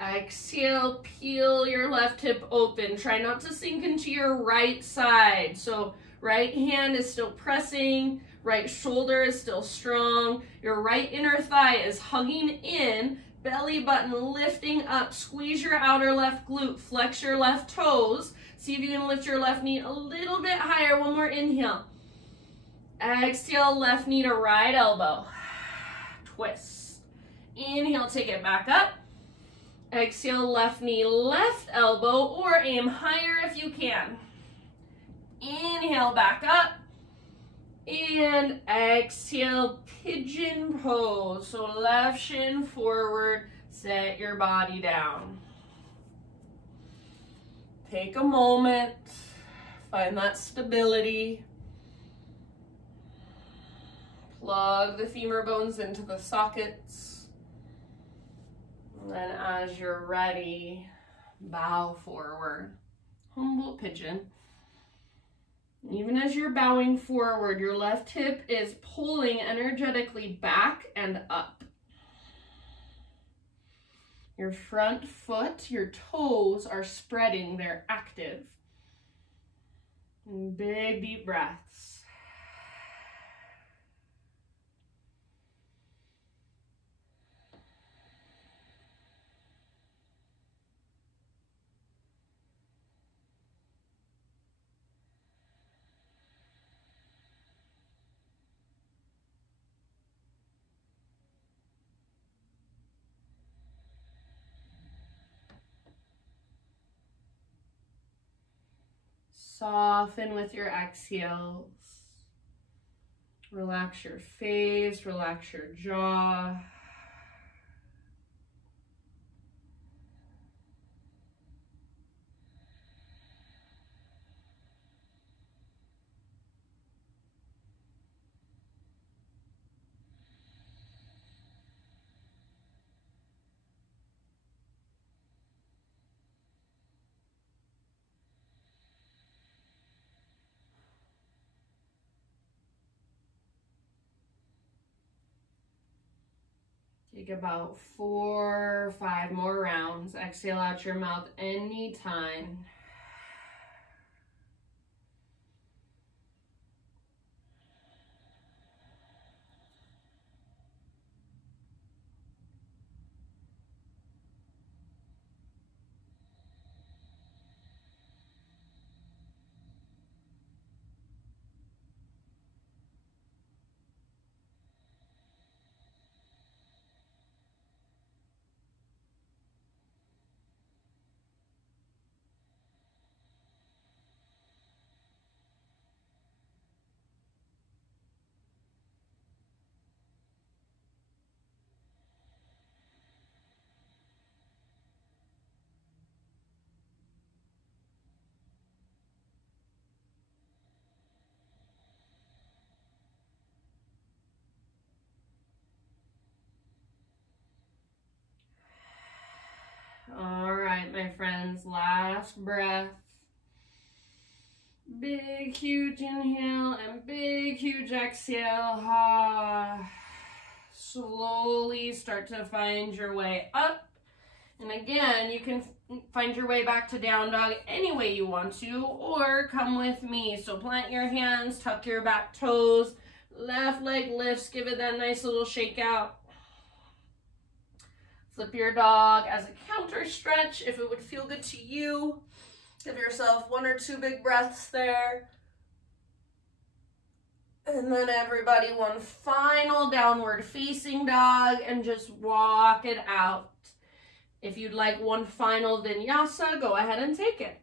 Exhale, peel your left hip open. Try not to sink into your right side. So right hand is still pressing, right shoulder is still strong. Your right inner thigh is hugging in, belly button lifting up. Squeeze your outer left glute, flex your left toes. See if you can lift your left knee a little bit higher. One more inhale. Exhale, left knee to right elbow. Twist. Inhale, take it back up. Exhale, left knee, left elbow, or aim higher if you can. Inhale, back up. And exhale, pigeon pose. So left shin forward, set your body down. Take a moment, find that stability. Plug the femur bones into the sockets. And then as you're ready, bow forward, humble pigeon. Even as you're bowing forward, your left hip is pulling energetically back and up. Your front foot, your toes are spreading, they're active. And big deep breaths. Soften with your exhales. Relax your face, relax your jaw. Take about 4 or 5 more rounds. Exhale out your mouth anytime. All right, my friends, last breath. Big, huge inhale and big, huge exhale. Slowly start to find your way up. And again, you can find your way back to down dog any way you want to, or come with me. So plant your hands, tuck your back toes, left leg lifts, give it that nice little shake out. Flip your dog as a counter stretch if it would feel good to you. Give yourself 1 or 2 big breaths there. And then everybody, one final downward facing dog and just walk it out. If you'd like one final vinyasa, go ahead and take it.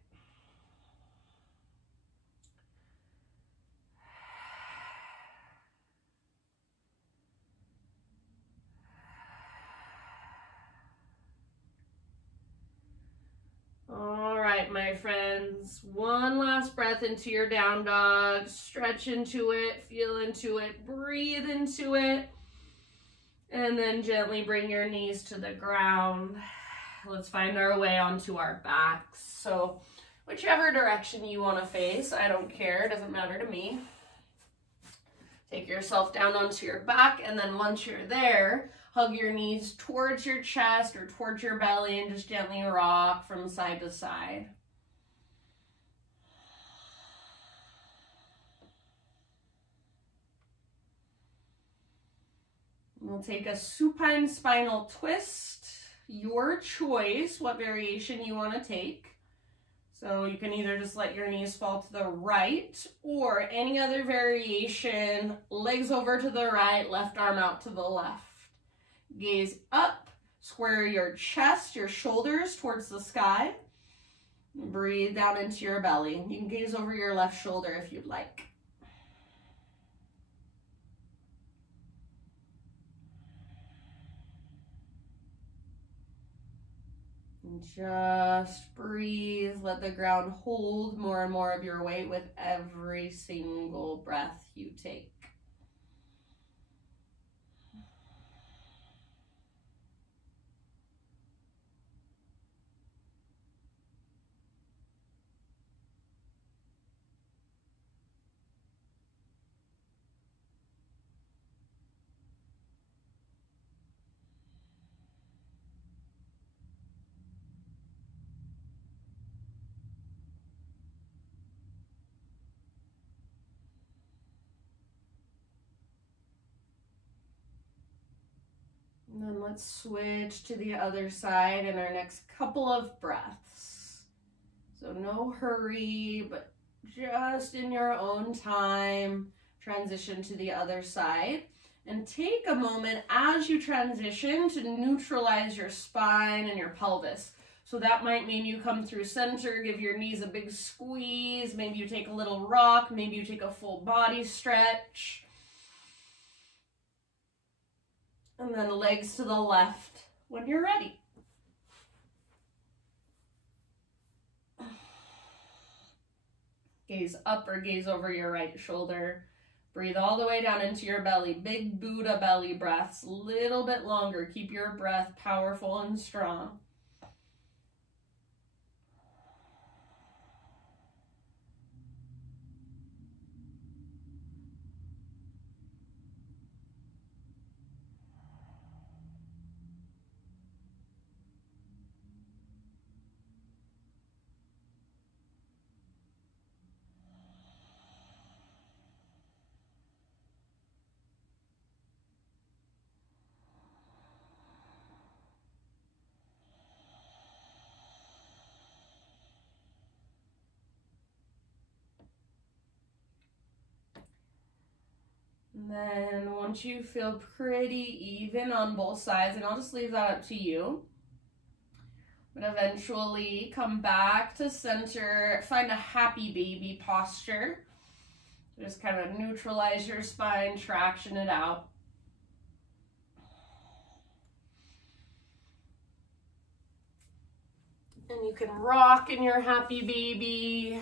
All right, my friends, one last breath into your down dog. Stretch into it, feel into it, breathe into it, and then gently bring your knees to the ground. Let's find our way onto our backs. So whichever direction you want to face, I don't care, it doesn't matter to me. Take yourself down onto your back, and then once you're there, hug your knees towards your chest or towards your belly and just gently rock from side to side. We'll take a supine spinal twist. Your choice, what variation you want to take. So you can either just let your knees fall to the right or any other variation, legs over to the right, left arm out to the left. Gaze up, square your chest, your shoulders towards the sky. Breathe down into your belly. You can gaze over your left shoulder if you'd like. And just breathe. Let the ground hold more and more of your weight with every single breath you take. And then let's switch to the other side in our next couple of breaths. So no hurry, but just in your own time, transition to the other side. And take a moment as you transition to neutralize your spine and your pelvis. So that might mean you come through center, give your knees a big squeeze. Maybe you take a little rock. Maybe you take a full body stretch. And then legs to the left when you're ready. Gaze up or gaze over your right shoulder. Breathe all the way down into your belly. Big Buddha belly breaths. Little bit longer. Keep your breath powerful and strong. And then once you feel pretty even on both sides, and I'll just leave that up to you, but eventually come back to center, find a happy baby posture. Just kind of neutralize your spine, traction it out. And you can rock in your happy baby.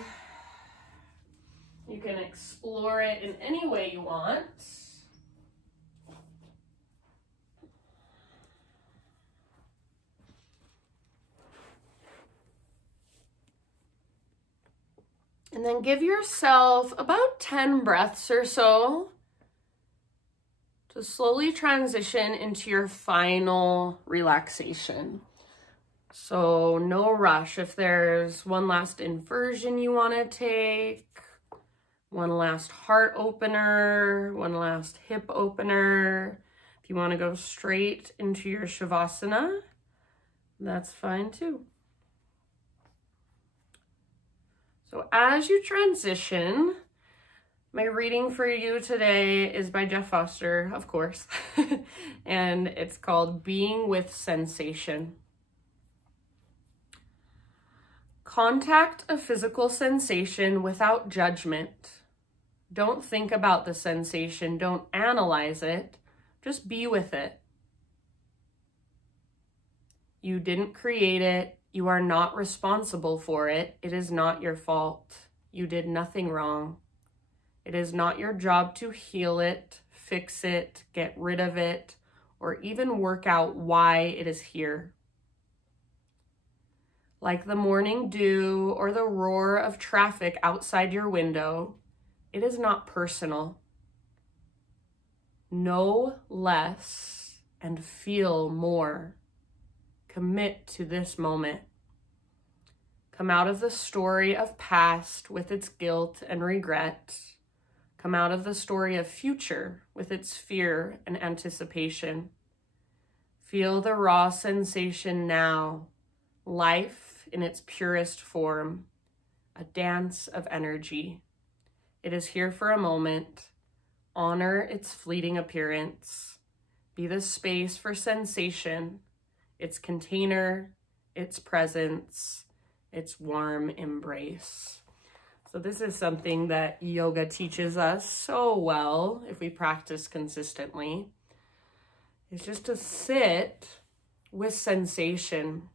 You can explore it in any way you want. And then give yourself about 10 breaths or so to slowly transition into your final relaxation. So no rush. If there's one last inversion you want to take, one last heart opener, one last hip opener, if you want to go straight into your Shavasana, that's fine too. So as you transition, my reading for you today is by Jeff Foster, of course, and it's called Being with Sensation. Contact a physical sensation without judgment. Don't think about the sensation. Don't analyze it. Just be with it. You didn't create it. You are not responsible for it. It is not your fault. You did nothing wrong. It is not your job to heal it, fix it, get rid of it, or even work out why it is here. Like the morning dew or the roar of traffic outside your window, it is not personal. Know less and feel more. Commit to this moment. Come out of the story of past with its guilt and regret. Come out of the story of future with its fear and anticipation. Feel the raw sensation now. Life in its purest form. A dance of energy. It is here for a moment. Honor its fleeting appearance. Be the space for sensation. Its container, its presence, its warm embrace. So this is something that yoga teaches us so well if we practice consistently. It's just to sit with sensation,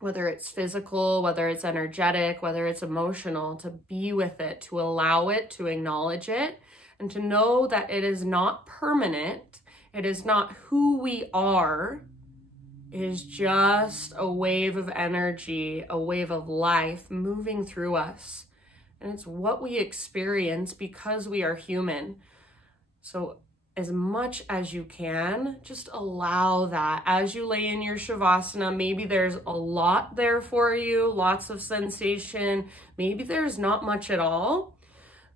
whether it's physical, whether it's energetic, whether it's emotional, to be with it, to allow it, to acknowledge it, and to know that it is not permanent. It is not who we are. It is just a wave of energy, a wave of life moving through us. And it's what we experience because we are human. So as much as you can, just allow that. As you lay in your Shavasana, maybe there's a lot there for you, lots of sensation. Maybe there's not much at all.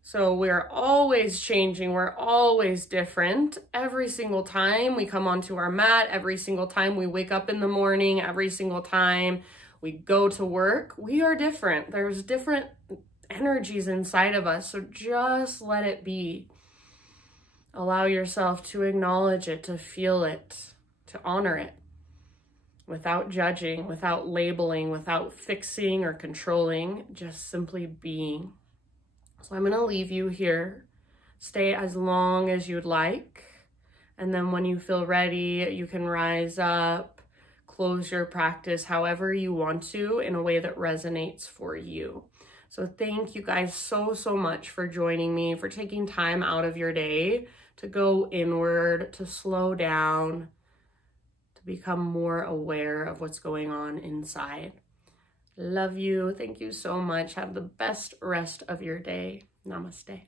So we're always changing. We're always different. Every single time we come onto our mat, every single time we wake up in the morning, every single time we go to work, we are different. There's different energies inside of us. So just let it be. Allow yourself to acknowledge it, to feel it, to honor it. without judging, without labeling, without fixing or controlling, just simply being. So I'm going to leave you here. Stay as long as you'd like. And then when you feel ready, you can rise up, close your practice however you want to in a way that resonates for you. So thank you guys so much for joining me, for taking time out of your day to go inward, to slow down, to become more aware of what's going on inside. Love you. Thank you so much. Have the best rest of your day. Namaste.